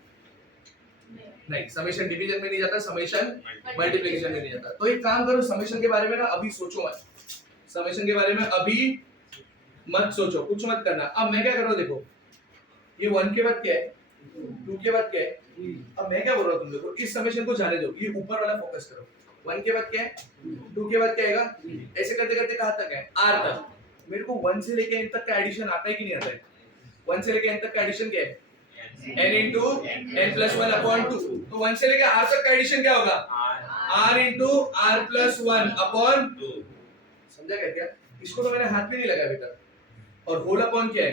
नहीं, समेशन डिवीजन में नहीं जाता, समेशन मल्टीप्लिकेशन में नहीं जाता। तो एक काम करो, समेशन के बारे में ना अभी सोचो मत, समेशन के बारे में अभी मत सोचो, कुछ मत करना। अब मैं क्या कर रहा हूँ, देखो ये 1 के बाद क्या है, 2 के बाद क्या है, अब मैं क्या बोल रहा हूँ, तुम देखो इस समेशन को जाने दो, ये ऊपर वाला फोकस करो। 1 के बाद क्या है, 2 के बाद क्या आएगा, ऐसे करते करते कहाँ तक है, r तक। मेरे को 1 से लेके n तक का एडिशन आता है कि नहीं आता है, 1 से लेके n तक का एडिशन क्या है, n into n plus 1 upon 2, तो 1 से लेके r तक का एडिशन क्या होगा, r into r plus 1 upon 2, समझा क्या, क्या इसको तो मैंने हाथ में नहीं लगाया अभी तक। और होल अपॉन क्या है,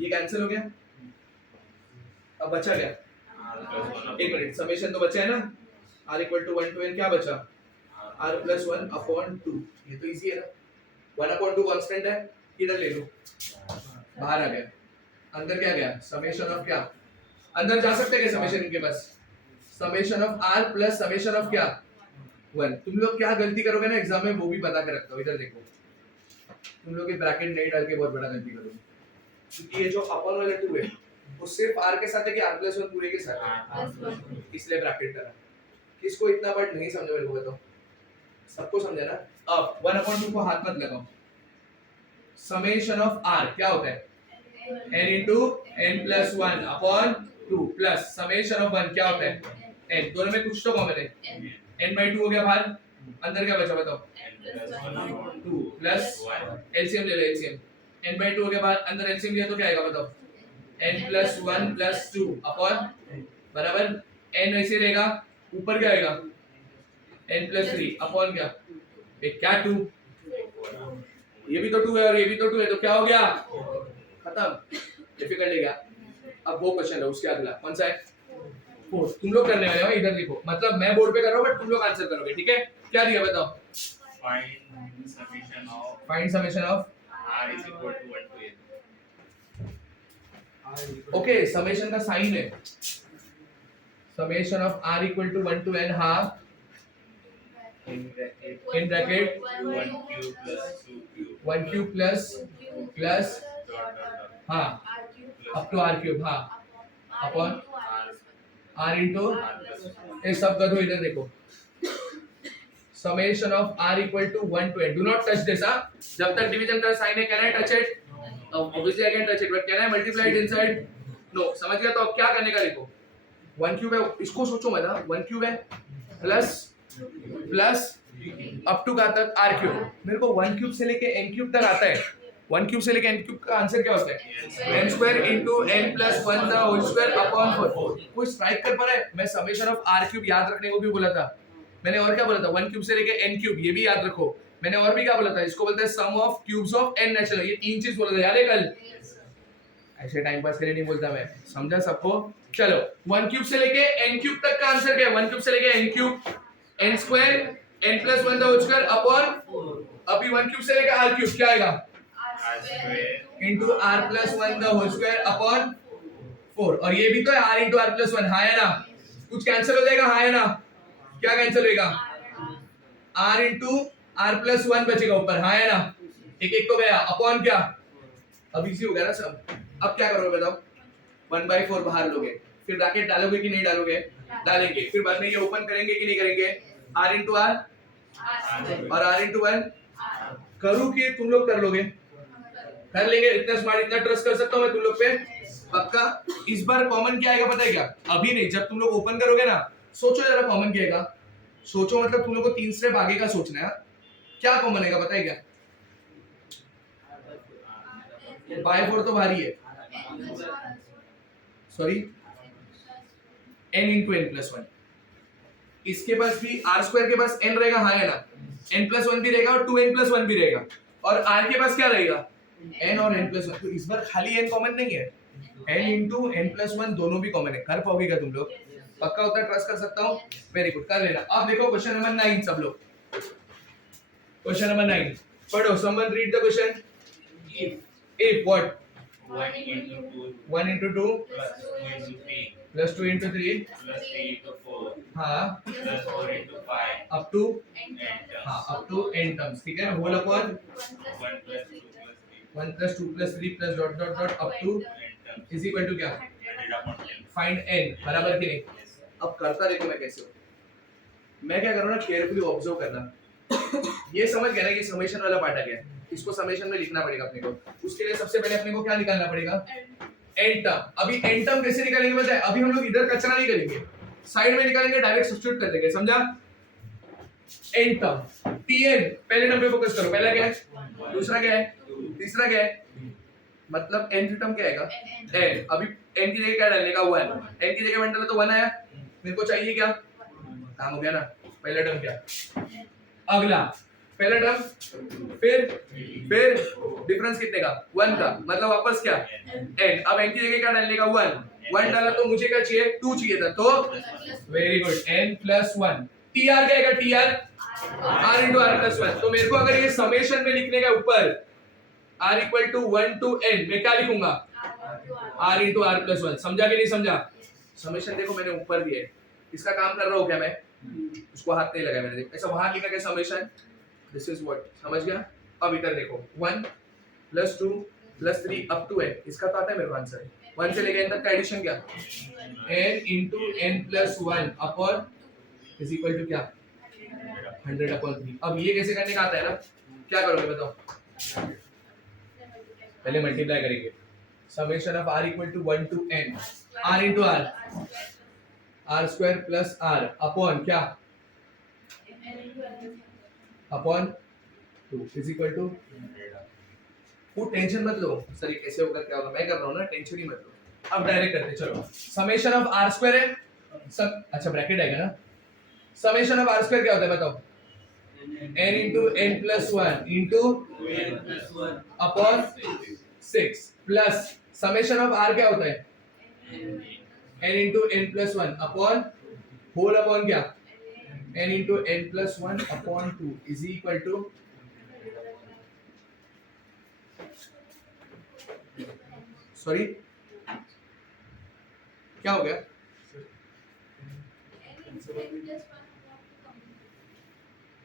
ये कैंसिल हो गया, अब बचा क्या, एक मिनट, समेशन तो बचा है ना, r equal to 1 to n, क्या बचा, r plus 1 upon 2, ये तो इजी है ना, 1 upon 2 कांस्टेंट है, इधर ले लो, बाहर आ गया, अंदर क्या गया, समेशन ऑफ क्या, अंदर जा सकते हैं क्या समेशन इनके पास, summation of r plus summation of क्या 1। तुम लोग क्या गलती करोगे ना एग्जाम में, वो भी बता के रखता हूँ, इधर देखो तुम लोग ये ब्रैकेट नहीं डाल के बहुत बड़ा गलती करोगे, क्योंकि ये जो अपॉन वाला 2 है वो सिर्फ r के साथ है कि r plus 1 पूरे के साथ है, इसलिए ब्रैकेट करा। किसको इतना वर्ड नहीं समझ, मेरे को बताओ, सबको समझा ना। अब 1 upon 2 को हाथ मत लगाओ, समेशन ऑफ r क्या होता है, n into n plus 1 upon 2 plus summation of 1 क्या होता है, n, दोनों में कुछ तो कॉमन है, n by 2 हो गया बाहर, अंदर क्या बचा बताओ, 2 प्लस एलसीएम ले लो, एलसीएम n by 2 हो गया बाहर, अंदर एलसीएम लिया तो क्या आएगा बताओ, n plus 1 plus 2 अपॉन बराबर n वैसे रहेगा, ऊपर क्या आएगा n plus 3 अपॉन क्या, एक क्या 2, ये भी तो 2 है और ये भी तो 2 है, तो क्या हो गया, खत्म, डिफिकल्ट है क्या। अब वो क्वेश्चन है उसके अगला कौन सा है, फोर्थ, तुम लोग करने वाले हो, इधर देखो, मतलब मैं बोर्ड पे कर रहा हूं बट तुम लोग आंसर करोगे, ठीक है। क्या दिया बताओ, फाइंड समेशन of r is equal to 1 to n okay, summation का साइन है, summation of r equal to 1 to n half in bracket in bracket 1 cube plus 2 cube 1 cube plus dot dot dot हाँ up to r cube, हाँ upon r r into r plus 1 ये सब कर दो, इधर देखो summation of r equal to 1 to n, do not touch this, जब तक डिवीजन का साइन है can I touch it, obviously I can touch it but can I multiply it inside, no, समझ गया। तो अब क्या करने का देखो, 1 क्यूब है, इसको सोचो मत, 1 क्यूब है प्लस प्लस अप टू कहाँ तक r क्यूब, मेरे को 1 क्यूब से लेके n क्यूब तक आता है, 1 क्यूब से लेके n क्यूब का आंसर क्या होता है, n square into n plus 1 the whole square upon 4। कोई स्ट्राइक कर पा रहा है, मैं समेशन ऑफ r क्यूब याद रखने को भी बोला था मैंने, और क्या बोला था 1 क्यूब से लेके n क्यूब, ये भी याद रखो मैंने, और भी क्या बोला था, इसको बोलते हैं sum of cubes of n natural, ये तीन चीज बोला था याद है कल, ऐसे टाइम पास के लिए नहीं बोलता मैं, समझा सबको? चलो 1 क्यूब से लेके n क्यूब तक का आंसर क्या है? 1 क्यूब से लेके n cube, n square, n plus 1 the whole square upon, अभी 1 क्यूब से लेके r क्यूब क्या आएगा? R square into r plus 1 the whole square upon 4, और ये भी तो है r इनटू r प्लस 1, हाँ है ना? कुछ कैंसिल हो जाएगा, हाँ है ना? क्या कैंसिल होएगा? r इनटू r प्लस 1 बचेगा ऊपर, हाँ है ना? एक एक तो गया, अपॉन क्या? अब इजी हो गया ना सब। अब क्या करोगे बताओ? 1/4 बाहर लोगे, फिर ब्रैकेट डालोगे कि नहीं डालोगे? डालेंगे। फिर बाद में ये ओपन करेंगे कि नहीं करेंगे? r इनटू r और r इनटू 1 करूँ कि तुम लोग कर लोगे? कर लेंगे, इतना स्मार्ट, इतना ट्रस्ट कर सकता हूँ मैं तुम लोग पे, पक्का। इस बार कॉमन क्या आएगा पता है क्या? अभी नहीं, जब तुम लोग ओपन करोगे ना, सोचो जरा कॉमन क्या आएगा। सोचो, मतलब तुम लोग को 3 स्टेप आगे का सोचना है। क्या कॉमन आएगा पता है क्या? बाय 4 तो भारी है, sorry, n into n plus 1। इसके पास भी r स्क्वायर के पास n रहेगा, हाँ है ना? n प्लस 1 भी रहेगा और 2n प्लस 1 भी रहेगा, और r के पास क्या रहेगा? n और n प्लस 1। तो इस बार खाली n कॉमन नहीं है, n इंटू n प्लस 1 दोनों भी कॉमन है। कर पाओगे क्या तुम लोग? पक्का उतना ट्रस्ट कर सकता हूँ? वेरी गुड, कर लेना। अब देखो क्वेश्चन नंबर 9 सब लोग। क्वेश्चन नंबर 9 पढ़ो, someone read the question. if what 1 into 2 1 into 2 plus 2 into 3 plus 2 into 3 plus 3 into 4 हाँ plus 4 into 5 up to n terms. हाँ up to n terms, ठीक है? Whole upon 1 plus 2 plus 3 1 plus 2 plus 3 plus dot dot dot up to n terms. is equal to क्या? 100 upon 10. Find n, बराबर कि नहीं? Yes, sir. अब करता देखो मैं कैसे हूँ। मैं क्या कर रहा हूँ ना, केयरफुली ऑब्जर्व करना। ये समझ गया ना कि समेशन वाला पार्ट आ गया, इसको समेशन में लिखना पड़ेगा अपने को। उसके लिए सबसे पहले अपने को क्या निकालना पड़ेगा? n term. अभी n टर्म कैसे निकालेंगे पता है? अभी हम लोग इधर कचरा नहीं करेंगे, साइड में निकालेंगे, डायरेक्ट सब्स्टिट्यूट कर देंगे, समझा? n टर्म tn, पहले नंबर पे फोकस करो। पहला क्या है? दूसरा क्या है? तीसरा क्या है? मतलब n टर्म क्या आएगा? n। अभी n की जगह क्या डालने का? 1। n की जगह 1 डाला तो 1 आया। मेरे को चाहिए क्या? काम हो गया ना। पहला टर्म क्या? अगला पहला टर्म, फिर डिफरेंस कितने का? 1 का, मतलब वापस क्या? n। अब n की जगह क्या डालने का? 1। 1 डाला तो मुझे क्या चाहिए? 2 चाहिए था, तो very good, n plus 1। tr क्या आएगा? tr r into r plus 1। तो मेरे को अगर ये समेशन में लिखने का ऊपर r equal to 1 to n, मैं क्या लिखूंगा? r into r plus 1। समझा कि नहीं समझा? समेशन देखो मैंने ऊपर दिया है, इसका काम कर रहा हूँ क्या मैं? उसको हाथ नहीं लगाया मैंने, ऐसा वहां लिखा क्या समेशन? दिस इज व्हाट, समझ गया? अब इधर देखो 1 plus 2 plus 3 up to n, इसका तो आता है मेरे को आंसर। 1 से लेकर n तक का एडिशन क्या? n into n plus 1 upon is equal to क्या? 100 upon 3। अब ये कैसे करने का आता है ना? क्या करोगे बताओ? पहले मल्टीप्लाई करेंगे, summation of r equal to 1 to n, r into r, r square plus r upon क्या? अपॉन 2 इज इक्वल टू, वो टेंशन मत लो सर ये कैसे होगा क्या होगा, मैं कर रहा हूँ ना, टेंशन ही मत लो। अब डायरेक्ट करते चलो। समेशन ऑफ r स्क्वायर है सब, अच्छा ब्रैकेट आएगा ना। समेशन ऑफ r स्क्वायर क्या होता है बताओ? n into n plus 1 into upon 6 plus summation of r क्या होता है? n into n plus 1 upon whole upon क्या? n into n plus 1 upon 2 is equal to, sorry क्या हो गया?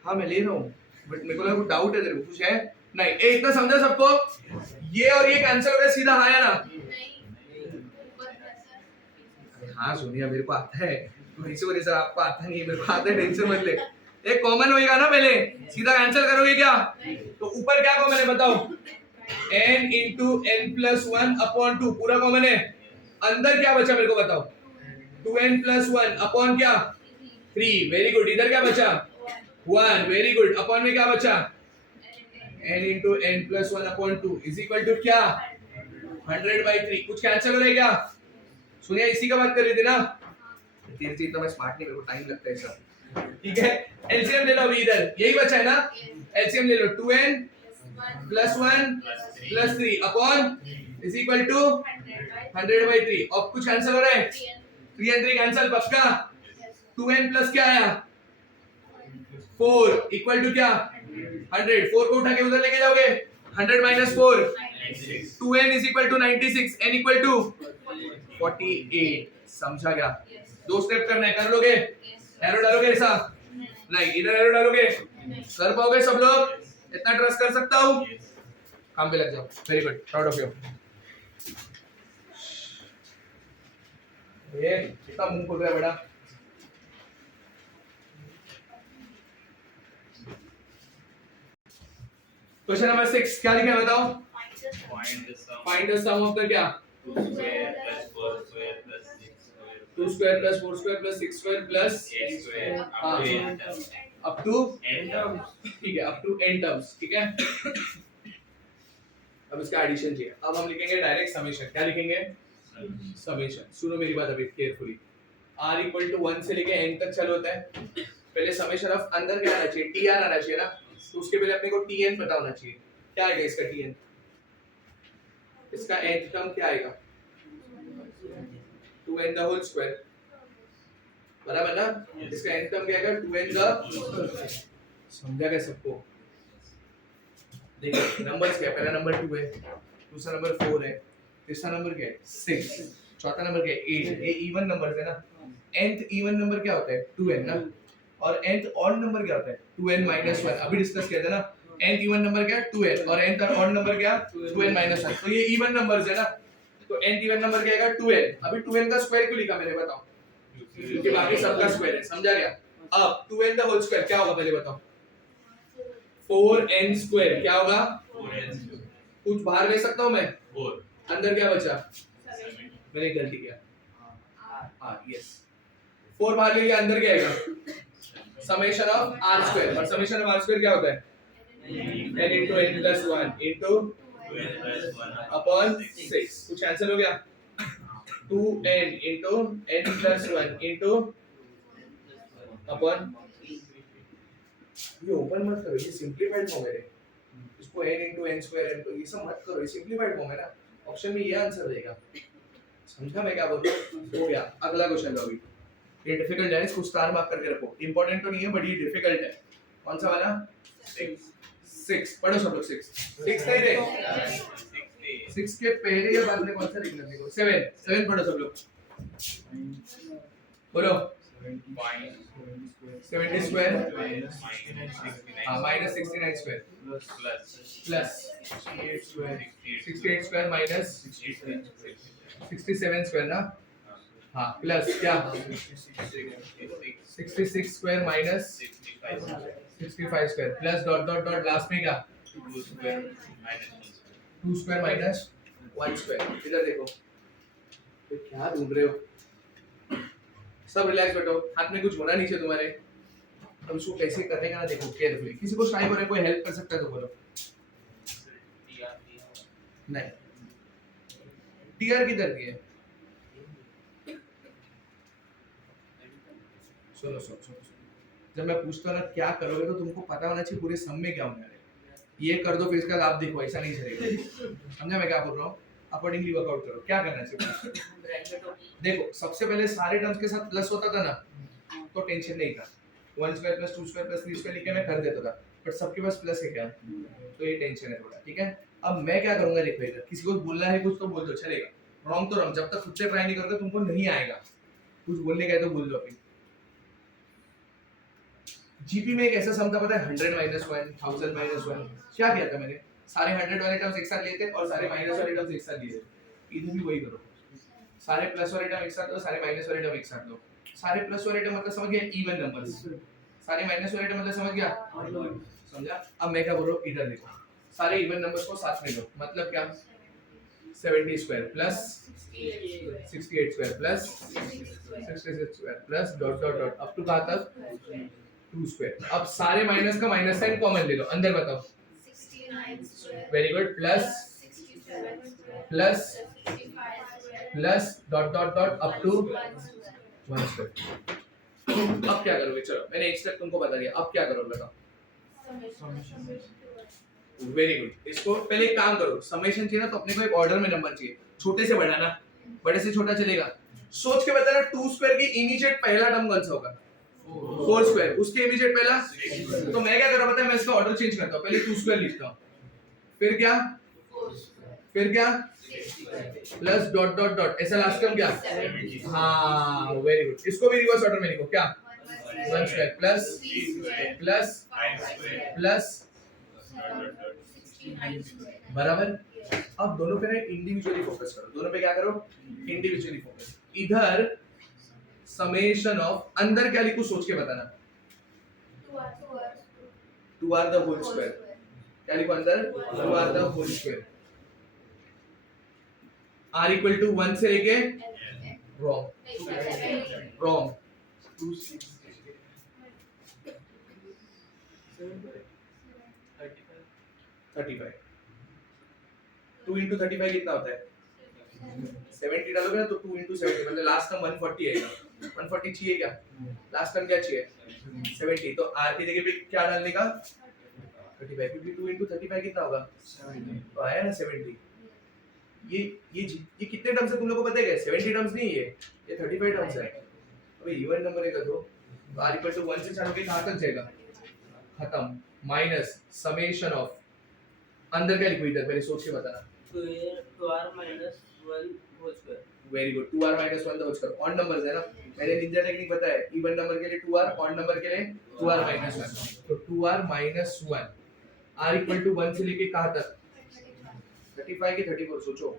हाँ मैं ले रहा हूँ, बट मेरे को लगा कुछ डाउट है तेरे को, कुछ है? नहीं, ए इतना समझा सबको? ये और ये कैंसिल हो गया सीधा, हाँ या ना? हाँ सोनिया मेरे को आता है, इसी वजह से आपको आता नहीं है, मेरे को आता है, टेंशन मत ले। एक कॉमन होएगा ना, पहले सीधा कैंसिल करोगे क्या? तो ऊपर क्या कॉमन है बताओ? n into n plus 1 upon 2 पूरा कॉमन है। अंदर क्या बचा मेरे को बताओ? 2n plus 1 upon क्या? 3। Very good. इधर क्या बचा? 1। Very good. अपॉन में क्या बचा? n into n plus 1 upon 2 is equal to क्या? 100/3। कुछ कैंसिल हो रहा है क्या? सुनिए इसी का बात कर रही थी ना। तेरे से इतना मैं स्मार्ट नहीं, मेरे को टाइम लगता है सर, ठीक है? एलसीएम ले लो अभी, इधर यही बचा है ना, एलसीएम ले लो। 2n plus 1 plus 3 upon is equal to 100/3। अब कुछ कैंसिल हो रहा है, 3 and 3 कैंसिल पक्का। 2n प्लस क्या आया 4 इक्वल टू क्या 100। 4 को उठा के उधर लेके जाओगे 100 minus 4 2n is equal to 96 n equal to 48। समझा क्या? दो स्टेप करना है, कर लोगे? एरो डालोगे ऐसा नहीं, इधर एरो डालोगे, कर पाओगे सब लोग? इतना ट्रस्ट कर सकता हूँ, काम पे लग जाओ। Very good, proud of you. ये कितना मुंह खोल रहा है बड़ा। क्वेश्चन नंबर 6 क्या लिखा है बताओ? Find the sum of the क्या 2 square plus 4 square plus 6 square 2 square plus 4 square plus 6 square plus 8 square हाँ, up to n terms. up to n terms. ठीक है, up to n terms, ठीक है। अब इसका एडिशन चाहिए। अब हम लिखेंगे डायरेक्ट समेशन। क्या लिखेंगे? समेशन। सुनो मेरी बात अभी केयरफुली। r इक्वल टू 1 से लेके n तक चल होता है। पहले समेशन ऑफ अंदर क्या आना चाहिए? tr आना चाहिए ना। तो उसके पहले अपने को tn पता होना चाहिए। क्या आएगा इसका tn? इसका nth टर्म क्या आएगा? 2n the whole square, बराबर ना? इसका nth टर्म क्या आएगा? 2n the, समझा क्या सबको? देखो नंबर्स क्या है? पहला नंबर 2 है, दूसरा नंबर 4 है, तीसरा नंबर क्या है? 6, चौथा नंबर क्या है? 8। ये इवन नंबर्स है ना। nth इवन नंबर क्या होता है? 2n ना। और nth ऑड नंबर क्या होता है? 2n - 1। अभी डिस्कस किया था ना। nth इवन नंबर क्या है? 2n, और nth ऑड नंबर क्या? 2n - 1। तो ये इवन नंबर्स है ना। तो nth इवन नंबर क्या आएगा? 2n। अभी 2n का स्क्वायर क्यों लिखा मैंने बताओ? क्योंकि बाकी सबका स्क्वायर है, समझा क्या? अब 2n द होल स्क्वायर क्या होगा पहले बताओ? 4n स्क्वायर क्या होगा? 4n कुछ बाहर ले सकता हूं मैं? 4 अंदर क्या बचा? मैंने गलती किया। हाँ यस, 4 बाहर ले लिया, अंदर क्या आएगा? Summation of r square. और समेशन ऑफ r स्क्वायर क्या होता है? n into n plus 1 into 2n plus 1 upon 6। कुछ आंसर हो गया? 2n into n plus 1 into upon, ये ओपन मत करो, ये सिंपलीफाइड फॉर्म है। इसको n into n square into ये सब मत करो, ये सिंपलीफाइड फॉर्म है ना। ऑप्शन में ये आंसर रहेगा। समझा मैं क्या बोल रहा हूँ? हो गया। अगला क्वेश्चन लो अभी। ये डिफिकल्ट है, इसको स्टार मार्क करके रखो। इंपॉर्टेंट तो नहीं है बट ये डिफिकल्ट है। कौन सा वाला? 6 पढ़ो सब लोग। 6 नहीं थे? 6 के पहले या बाद में कौन सा लिखना है देखो? 7 पढ़ो सब लोग। बोलो 70 स्क्वायर हाँ minus 69 square plus 68 square minus 67 square ना। हाँ प्लस क्या 66 square minus 65 square plus dot dot dot last में क्या 2 स्क्वायर माइनस 1 स्क्वायर। इधर देखो तो क्या ढूंढ रहे हो? सब रिलैक्स बैठो, हाथ में कुछ होना नहीं चाहिए तुम्हारे। अब इसको कैसे करने का ना देखो केयरफुली। किसी को स्ट्राइक हो रहा है, कोई हेल्प कर सकता है तो बोलो। नहीं टीआर किधर की है? सुनो सुनो सुनो, जब मैं पूछता हूँ ना क्या करोगे तो तुमको पता होना चाहिए पूरे सम में क्या होने वाला है। ये कर दो फिर इसका आप देखो, ऐसा नहीं चलेगा। समझा मैं क्या बोल रहा हूँ? अकॉर्डिंगली वर्कआउट करो। क्या करना चाहिए देखो, सबसे पहले सारे टर्म्स के साथ प्लस होता था ना तो टेंशन नहीं था। 1 square plus 2 square plus 3 square लिख के मैं कर देता था, बट सबके पास प्लस है क्या, तो ये टेंशन है थोड़ा। ठीक है, अब मैं क्या करूंगा देखो, इधर किसी को बोलना है कुछ तो बोल दो, चलेगा। रॉन्ग तो रॉन्ग, जब तक खुद से ट्राई नहीं करोगे तुमको नहीं आएगा। कुछ बोलने का है तो बोल दो। अभी जीपी में एक ऐसा सम था पता है, 100 - 1 1000 - 1। क्या किया था मैंने? सारे 100 वाले टर्म्स एक साथ लिए थे और सारे माइनस वाले टर्म्स एक साथ लिए थे। इधर भी वही करो, सारे प्लस वाले टर्म एक साथ लो, सारे माइनस वाले टर्म एक साथ लो। सारे प्लस वाले टर्म मतलब समझ गया इवन नंबर्स, सारे माइनस वाले टर्म मतलब समझ गया समझा। अब मैं क्या बोल रहा हूँ, इधर देखो, सारे इवन नंबर्स को साथ में लो, मतलब क्या 70 square plus 68 square plus 66 square plus dot dot dot up to कहाँ तक 2 स्क्वायर। अब सारे माइनस का माइनस साइन कॉमन ले लो, अंदर बताओ 69 square very good plus 67 square plus 65 square plus dot dot dot up to 1 square. अब क्या करोगे? चलो मैंने एक स्टेप तुमको बता दिया, अब क्या करोगे बताओ। Very good. इसको पहले एक काम करो, समेशन चाहिए ना तो अपने को एक ऑर्डर में नंबर चाहिए, छोटे से बड़ा ना, बड़े से छोटा चलेगा। सोच के बताना 2 स्क्वायर की इमीडिएट पहला टर्म कौन सा होगा? 4 स्क्वायर। उसके इमीडिएट पहला, तो मैं क्या कर रहा पता है, मैं इसका ऑर्डर चेंज करता हूं, पहले 2 स्क्वायर लिखता हूं, फिर क्या, फिर क्या, प्लस डॉट डॉट डॉट, ऐसा लास्ट टर्म क्या, हाँ वेरी गुड। इसको भी रिवर्स ऑर्डर में लिखो, क्या 1 स्क्वायर प्लस प्लस प्लस बराबर। अब दोनों पे इंडिविजुअली फोकस करो, दोनों पे क्या करो, इंडिविजुअली फोकस। इधर समेशन ऑफ, अंदर क्या लिखूं सोच के बताना, 2r द होल स्क्वायर, क्या लिखो अंदर, 2r the whole square, r equal to 1 से लेके, रॉन्ग रॉन्ग, 35, 2 into 35 कितना होता है, 70 डालोगे ना तो 2 into 70 मतलब लास्ट टर्म 140 आएगा, 140 चाहिए क्या, लास्ट टर्म क्या चाहिए 70, तो r की जगह पे क्या डालने का 35, क्योंकि 2 into 35 कितना होगा 70, तो आया ना 70। ये कितने टर्म्स है तुम लोगों को पता है क्या, 70 टर्म्स नहीं है ये 35 टर्म्स है। अबे इवन नंबर है का तो r इक्वल टू 1 से चालू के कहां तक जाएगा, खत्म, माइनस समेशन ऑफ, अंदर क्या लिखो इधर पहले सोच के बताना, 2r minus 1 whole square। Very good, 2r minus 1 the whole square, odd numbers है ना, मैंने निंजा टेक्निक पता है, इवन नंबर के लिए 2r, ऑड नंबर के लिए 2r minus 1, तो 2r minus 1, r equal to 1 से लेके कहां तक, 35 के 34, सोचो,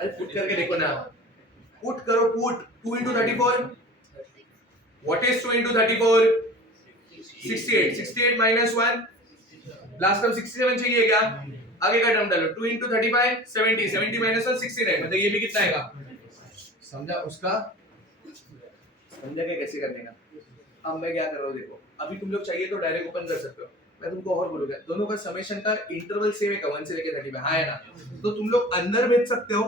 अरे पुट करके देखो ना, पुट करो, put 2 into 34, what is 2 into 34, 68, 68 minus 1, last term 67 चाहिए क्या, आगे का टर्म डालो, 2 into 35 70, 70 minus 1 69, मतलब ये भी कितना आएगा, समझा उसका, समझा क्या कैसे करने का। अब मैं क्या कर रहा हूँ देखो, अभी तुम लोग चाहिए तो डायरेक्ट ओपन कर सकते हो, मैं तुमको और बोलूंगा, दोनों का समेशन का इंटरवल सेम है 1 से लेके 35, हाँ है ना, तो तुम लोग अंदर भेज सकते हो,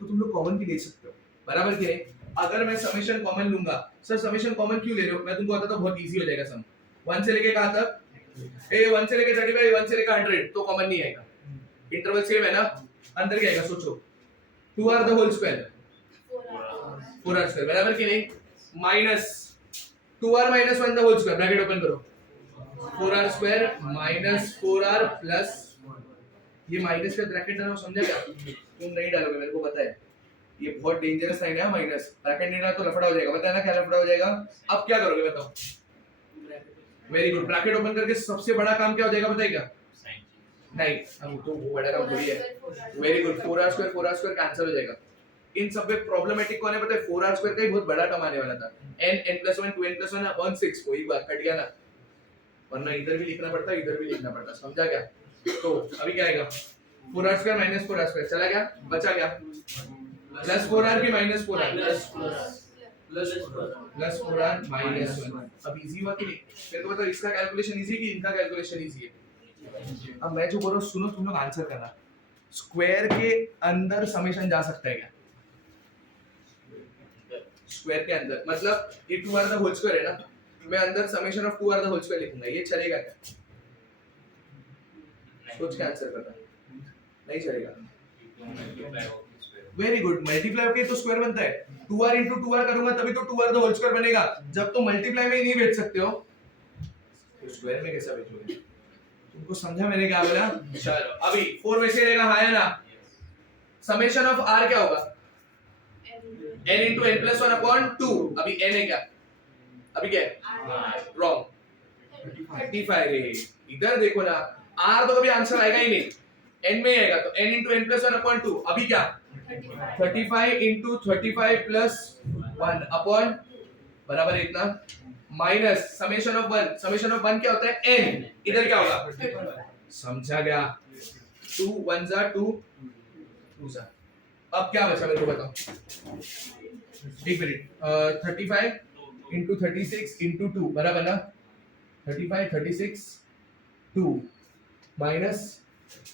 तो तुम लोग कॉमन भी ले सकते हो, बराबर कि नहीं। अगर मैं समेशन कॉमन लूंगा, सर समेशन कॉमन क्यों ले रहे हो, मैं तुमको बताता हूं बहुत इजी हो जाएगा सम, 1 से लेके कहां तक, 1 से लेके 35, 1 से लेके 100, तो कॉमन नहीं आएगा, इंटरवल सेम है ना, अंदर क्या आएगा सोचो, 2r the whole square, 4r square, बराबर कि नहीं, minus 2r minus 1 the whole square, bracket open करो, 4r square minus 4r plus, ये माइनस का ब्रैकेट डालो, समझा क्या, तुम नहीं डालोगे मेरे को पता है, ये बहुत डेंजरस साइन है माइनस, ब्रैकेट नहीं डाला तो लफड़ा हो जाएगा, पता है ना क्या लफड़ा हो जाएगा। अब क्या करोगे बताओ, वेरी गुड, ब्रैकेट ओपन करके सबसे बड़ा काम क्या हो जाएगा पता है क्या, नहीं अब तो वो बड़ा काम थोड़ी है, very good, 4r square cancel हो जाएगा। इन सब में प्रॉब्लमेटिक कौन है पता है, 4r स्क्वायर का ही बहुत बड़ा टर्म आने वाला था, n+1 2n+1 1 6, कोई बात कट गया ना, वरना इधर भी लिखना पड़ता इधर भी लिखना पड़ता, समझा क्या। तो अभी क्या आएगा, 4r square minus 4r square चला गया, बचा क्या प्लस 4r की minus 4r plus 4r minus 1। अब इजी हुआ कि नहीं, मेरे को बताओ इसका कैलकुलेशन इजी है कि इनका कैलकुलेशन इजी है। अब मैं जो बोल रहा हूँ सुनो, तुम लोग आंसर करना, स्क्वायर के अंदर समेशन जा सकता है क्या, स्क्वायर के अंदर मतलब ये 2r द होल स्क्वायर है ना, मैं अंदर summation of 2r the whole square लिखूंगा, ये चलेगा क्या, सोच के आंसर करना, नहीं चलेगा, वेरी गुड, मल्टीप्लाई होके तो स्क्वायर बनता है, 2r into 2r करूंगा तभी तो 2r द होल स्क्वायर बनेगा, जब तुम मल्टीप्लाई में ही नहीं भेज सकते हो तो स्क्वायर में कैसा भेजोगे, तुमको समझा मैंने क्या बोला। चलो अभी 4 में से रहेगा, हाँ है ना, समेशन ऑफ r क्या होगा, n into n+1 upon 2, अभी n है क्या, अभी क्या है रॉन्ग 35 रे, इधर देखो ना, r तो कभी आंसर आएगा ही नहीं, n में ही आएगा, तो n into n+1 upon 2, अभी क्या 35 into 35 plus 1 upon बराबर इतना, minus summation of 1, summation of 1 क्या होता है n, इधर क्या होगा, समझा गया, 2 1 जा 2 2 जा, अब क्या बचा मेरे को बताओ, एक मिनट, 35 into 36 into 2 बराबर ना, 35 36 2 माइनस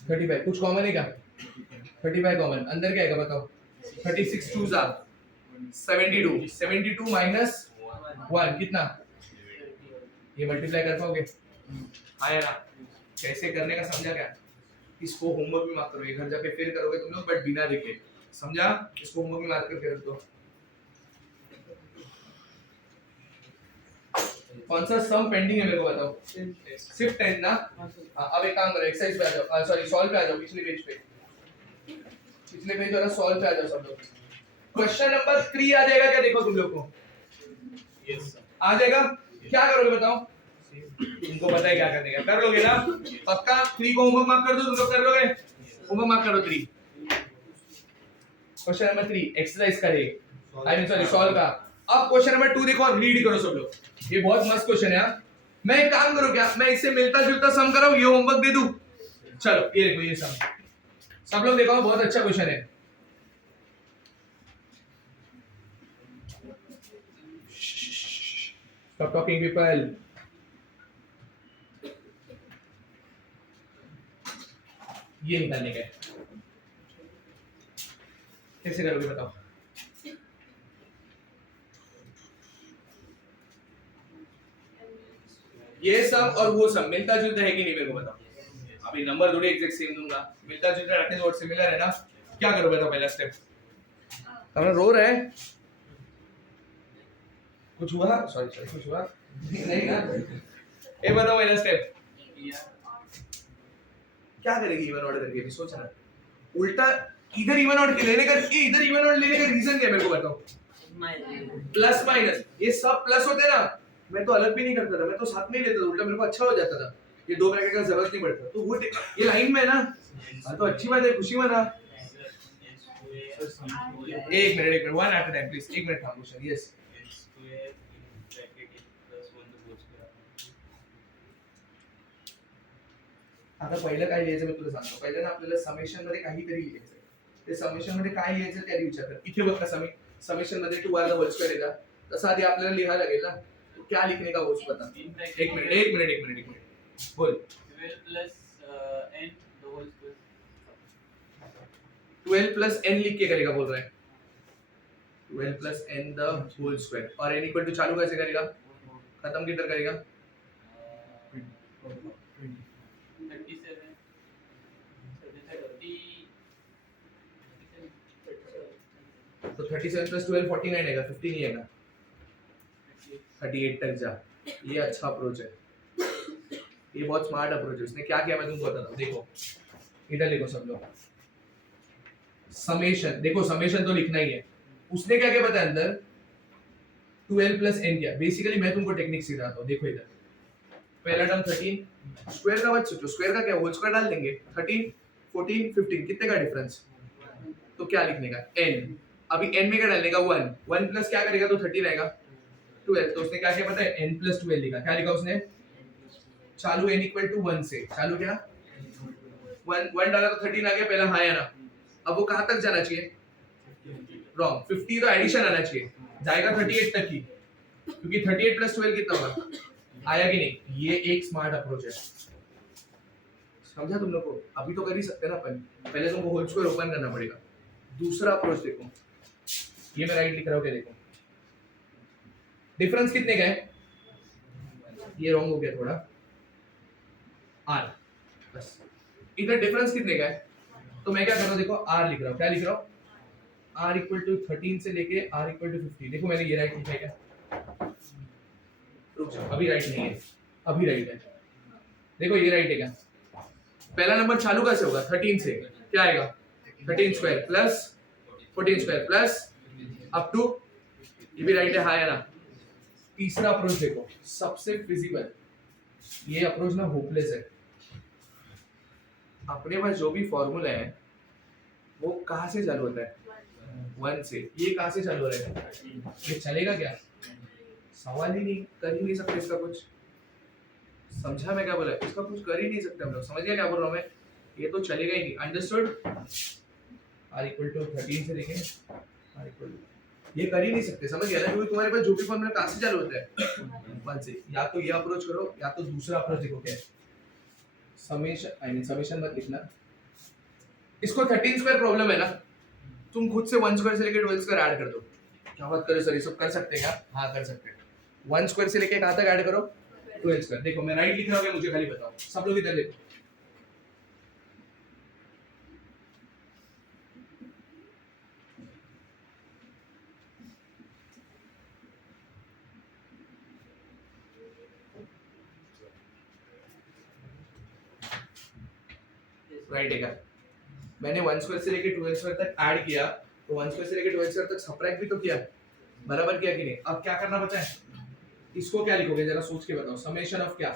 35, कुछ कॉमन है क्या, 35 कॉमन, अंदर क्या आएगा बताओ, 36 2 जा 72 माइनस 1 कितना, ये मल्टीप्लाई कर पाओगे, आया ना? कैसे करने का समझा क्या? इसको होमवर्क भी मार्क करो, ये घर जाके फिर करोगे तुम लोग, बट बिना देखे, समझा? इसको होमवर्क भी मार्क करके रख दो। कौन सा सम पेंडिंग है मेरे को बताओ? सिर्फ 10 ना? अब एक काम करो, एक्सरसाइज पे आ जाओ, सॉरी सॉल्व पे आ जाओ, पिछले पेज पे, पिछले पेज वाला सॉल्व पे आ जाओ सब लोग। क्वेश्चन नंबर 3 आ जाएगा क्या? देखो तुम लोग को Yes, sir. आ जाएगा, क्या करोगे बताओ? तुमको पता है क्या करने का, कर लोगे ना? पक्का 3 को होमवर्क मार्क कर दो, तुम लोग कर लोगे? होमवर्क मार्क करो 3। क्वेश्चन नंबर 3 एक्सरसाइज करें, आई मीन सॉरी सॉल्व का। अब क्वेश्चन नंबर 2 देखो, रीड करो सब लोग, ये बहुत मस्त क्वेश्चन है। मैं एक काम करो क्या, मैं इससे मिलता जुलता सम कराऊं, ये होमवर्क दे दूं? चलो ये देखो, ये सम सब लोग देखो, बहुत अच्छा क्वेश्चन है। Stop talking people. ये निकालने का है, कैसे करोगे बताओ? ये सब और वो सब मिलता जुलता है कि नहीं मेरे को बताओ? अभी नंबर थोड़ी एग्जैक्ट सेम दूंगा, मिलता जुलता दैट इज व्हाट सिमिलर है ना? क्या करो बताओ पहला स्टेप? तुम रो रहे हैं? कुछ हुआ? सॉरी कुछ हुआ? नहीं ना? ये बताओ पहला स्टेप क्या करेगी इवन ऑर्डर करके? अभी सोच रहा, उल्टा इधर इवन ऑर्डर के लेने का, ये इधर इवन ऑर्डर लेने का रीजन क्या है मेरे को बताओ? प्लस माइनस, ये सब प्लस होते ना, मैं तो अलग भी नहीं करता था, मैं तो साथ में ही लेता था, उल्टा मेरे को अच्छा हो जाता था, ये 2 ब्रैकेट का जरूरत नहीं पड़ता। तो वो ये लाइन में है ना, हाँ तो अच्छी बात है, खुशी मना। एक minute 1 at a time please, 1 minute खामोश। यस आता पहिलं काय लिहायचं मी तुला सांगतो। पहिलं ना आपल्याला समेशन मध्ये काहीतरी लिहायचं, ते समेशन मध्ये काय लिहायचं त्याने विचार कर। इथे बघ का समेशन मध्ये 2r द होल स्क्वायर येगा, तसं आधी आपल्याला लिहायला लागेल ना, तो क्या लिखने का वो बता। एक मिनिट बोल। 12 plus n the whole square. 12 प्लस n लिख के करेगा बोल रहा है, 12 प्लस n द होल स्क्वायर, और n इक्वल टू चालू कैसे करेगा, खत्म किधर करेगा? 37 तो 37 प्लस 12 49 आएगा, 50 नहीं आएगा, 38 तक जा। ये अच्छा अप्रोच है, ये बहुत स्मार्ट अप्रोच है। उसने क्या किया मैं तुमको बताता हूँ, देखो इधर लिखो सब लोग, समेशन, देखो समेशन तो लिखना ही है। उसने क्या किया पता है अंदर, 12 प्लस n किया। बेसिकली मैं तुमको टेक्निक सिखाता हूँ, देखो इधर पहला टर्म 13, स्क्वायर का मत सोचो, स्क्वायर का क्या होल स्क्वायर डाल देंगे, 13 14 15 कितने का डिफरेंस, तो क्या लिखने का n, अभी n में क्या डालने का 1 प्लस क्या करेगा तो 13 आएगा 12, तो उसने क्या किया पता है n प्लस 12 लिखा। क्या लिखा उसने, चालू n इक्वल टू 1 से, चालू क्या 1 डाला तो 13 आ गया, पहला हाई आना। अब वो कहां तक जाना चाहिए, रॉन्ग, 50 तो एडिशन आना चाहिए, जाएगा 38 तक ही, क्योंकि 38 प्लस 12 कितना होगा, आया कि नहीं? ये एक स्मार्ट अप्रोच है, समझा तुम लोग को? अभी तो कर ही सकते ना अपन, पहले तुमको होल स्क्वायर ओपन करना पड़ेगा। दूसरा अप्रोच देखो, ये मैं राइट लिख रहा हूँ, क्या देखो डिफरेंस कितने का है, ये रॉन्ग हो गया थोड़ा, r, बस इधर डिफरेंस कितने का है, तो मैं क्या कर रहा हूँ देखो r लिख रहा हूँ, क्या लिख रहा हूँ, r इक्वल टू 13 से लेके r इक्वल टू 50। देखो मैंने ये राइट लिखा है क्या, रुक जाओ अभी राइट नहीं है, अभी राइट है, देखो ये राइट है क्या, पहला नंबर चालू कैसे होगा 13 से, क्या आएगा 13 square plus 14 square plus up to, ये भी राइट है, हाँ है ना। तीसरा अप्रोच देखो, सबसे फिजिकल, ये अप्रोच ना होपलेस है। अपने पास जो भी फॉर्मूला है वो कहाँ से चालू होता है, 1 से। ये कहाँ से चालू हो रहा है, ये चलेगा क्या, सवाल ही नहीं, कर ही नहीं सकते इसका कुछ, समझा मैं क्या बोला, इसका कुछ कर ही नहीं सकते हम लोग, समझ गया क्या बोल रहा हूँ मैं, ये तो चलेगा ही नहीं। अंडरस्टूड, r इक्वल टू 13 से लेके r इक्वल टू, ये कर ही नहीं सकते, समझ गया ना, क्योंकि तुम्हारे पास जो भी फॉर्मूला कहाँ से चालू होता है 1 से। या तो ये अप्रोच करो, या तो दूसरा अप्रोच देखो क्या है, समेशन, आई मीन समेशन मत लिखना, इसको 13 स्क्वायर प्रॉब्लम है ना, तुम खुद से 1 स्क्वायर से लेके 12 स्क्वायर ऐड कर दो। क्या बात करो सर, ये सब कर सकते हैं क्या, हाँ कर सकते हैं। 1 स्क्वायर से लेके कहाँ तक ऐड करो, 2l स्क्वायर। देखो मैं राइट लिख रहा हूँ, मुझे खाली बताओ, सब लोग इधर देखो। राइट है क्या? मैंने 1 स्क्वायर से लेके 2l स्क्वायर तक ऐड किया, तो 1 स्क्वायर से लेके 2l स्क्वायर तक सबट्रैक्ट भी तो किया, बराबर किया कि नहीं? अब क्या करना बचा है? इसको क्या लिखोगे जरा सोच के बताओ। समेशन ऑफ क्या?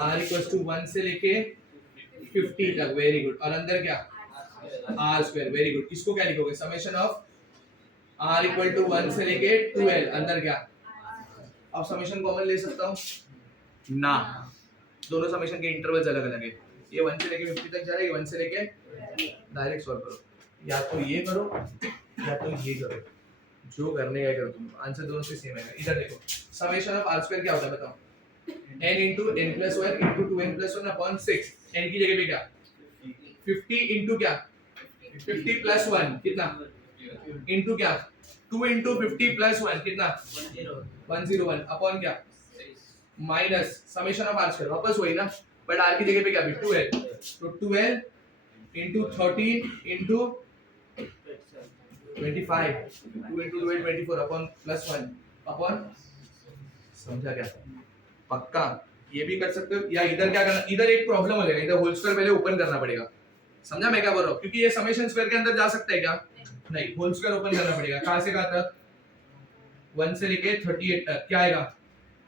r इक्वल्स टू 1 से लेके 50 तक, वेरी गुड। और अंदर क्या? r square, very good. इसको क्या लिखोगे? Summation of r equal to 1 से लेके 2l, अंदर क्या? अब समेशन कॉमन ले सकता हूँ ना, दोनों समेशन के इंटरवल्स अलग अलग है। ये 1 से लेके 50 तक जा रहा है, ये 1 से लेके, डायरेक्ट सॉल्व करो, या तो ये करो या तो ये करो, जो करने का करो तुम, आंसर दोनों से सेम है। इधर देखो, समेशन ऑफ r स्क्वायर क्या होता है बताओ? n into n plus 1 into 2n plus 1 upon 6, n की जगह पे क्या? 50 into क्या? 50 plus 1 कितना? into क्या? 2 into 50 plus 1 कितना? 101 upon क्या? Minus summation of r square, वापस वही ना, बट r की जगह पे क्या? 12, तो 12 into 13 into 25, 2 into 12 24 upon plus 1 upon, समझा क्या? पक्का ये भी कर सकते हो, या इधर क्या करना, इधर एक प्रॉब्लम हो जाएगा, इधर होल स्क्वायर पहले ओपन करना पड़ेगा, समझा मैं क्या बोल रहा हूँ? क्योंकि ये समेशन स्क्वायर के अंदर जा सकता है क्या? नहीं, होल स्क्वायर ओपन करना पड़ेगा। कहां से कहां तक? 1 से लेके 38 तक। क्या आएगा?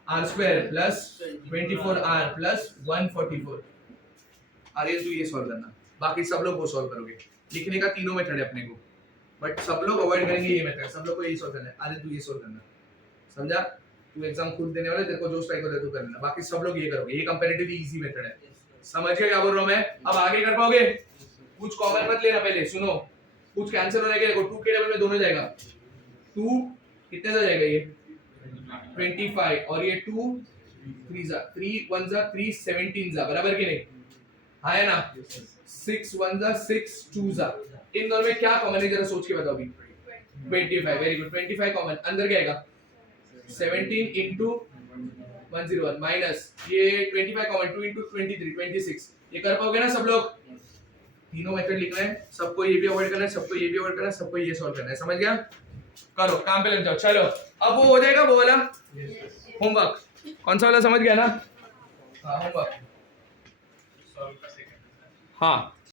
r square plus 24r plus 144। अरे तू ये सॉल्व करना, बाकी सब लोग वो सॉल्व करोगे। लिखने का तीनों मेथड है अपने को, बट सब लोग अवॉइड करेंगे ये मेथड, सब लोग को यही सॉल्व करना है। अरे तू ये सॉल्व करना, समझा? तू एग्जाम खुद देने वाला, तेरे को जो स्ट्राइक होता है तू कर लेना, बाकी सब लोग ये करोगे। ये कंपैरेटिवली इजी मेथड है, समझ गए क्या बोल रहा हूं मैं? अब आगे कर पाओगे? कुछ कॉमन मत लेना, पहले सुनो, कुछ कैंसिल होने के, देखो 2 के टेबल में दोनों जाएगा, 2 कितने जा जाएगा? ये 25 और ये 2 3 जा 3 1 जा 3 17 जा, बराबर कि नहीं? हाँ है ना? 6 1 जा 6 2 जा, इन दोनों में क्या कॉमन है जरा सोच के बताओ अभी। 25, वेरी गुड, 25 कॉमन, अंदर क्या आएगा? 17 into 101 माइनस ये 25 कॉमन, 2 into 23 26। ये कर पाओगे ना सब लोग? तीनों मेथड लिखना है, सबको ये भी अवॉइड करना है, सबको ये भी अवॉइड करना है, सबको ये सॉल्व करना है, समझ गया? करो, काम पे लग जाओ। चलो अब वो हो जाएगा वो वाला होमवर्क, कौन सा वाला समझ गया ना? हाँ होमवर्क, सॉल्व का सेकंड। हाँ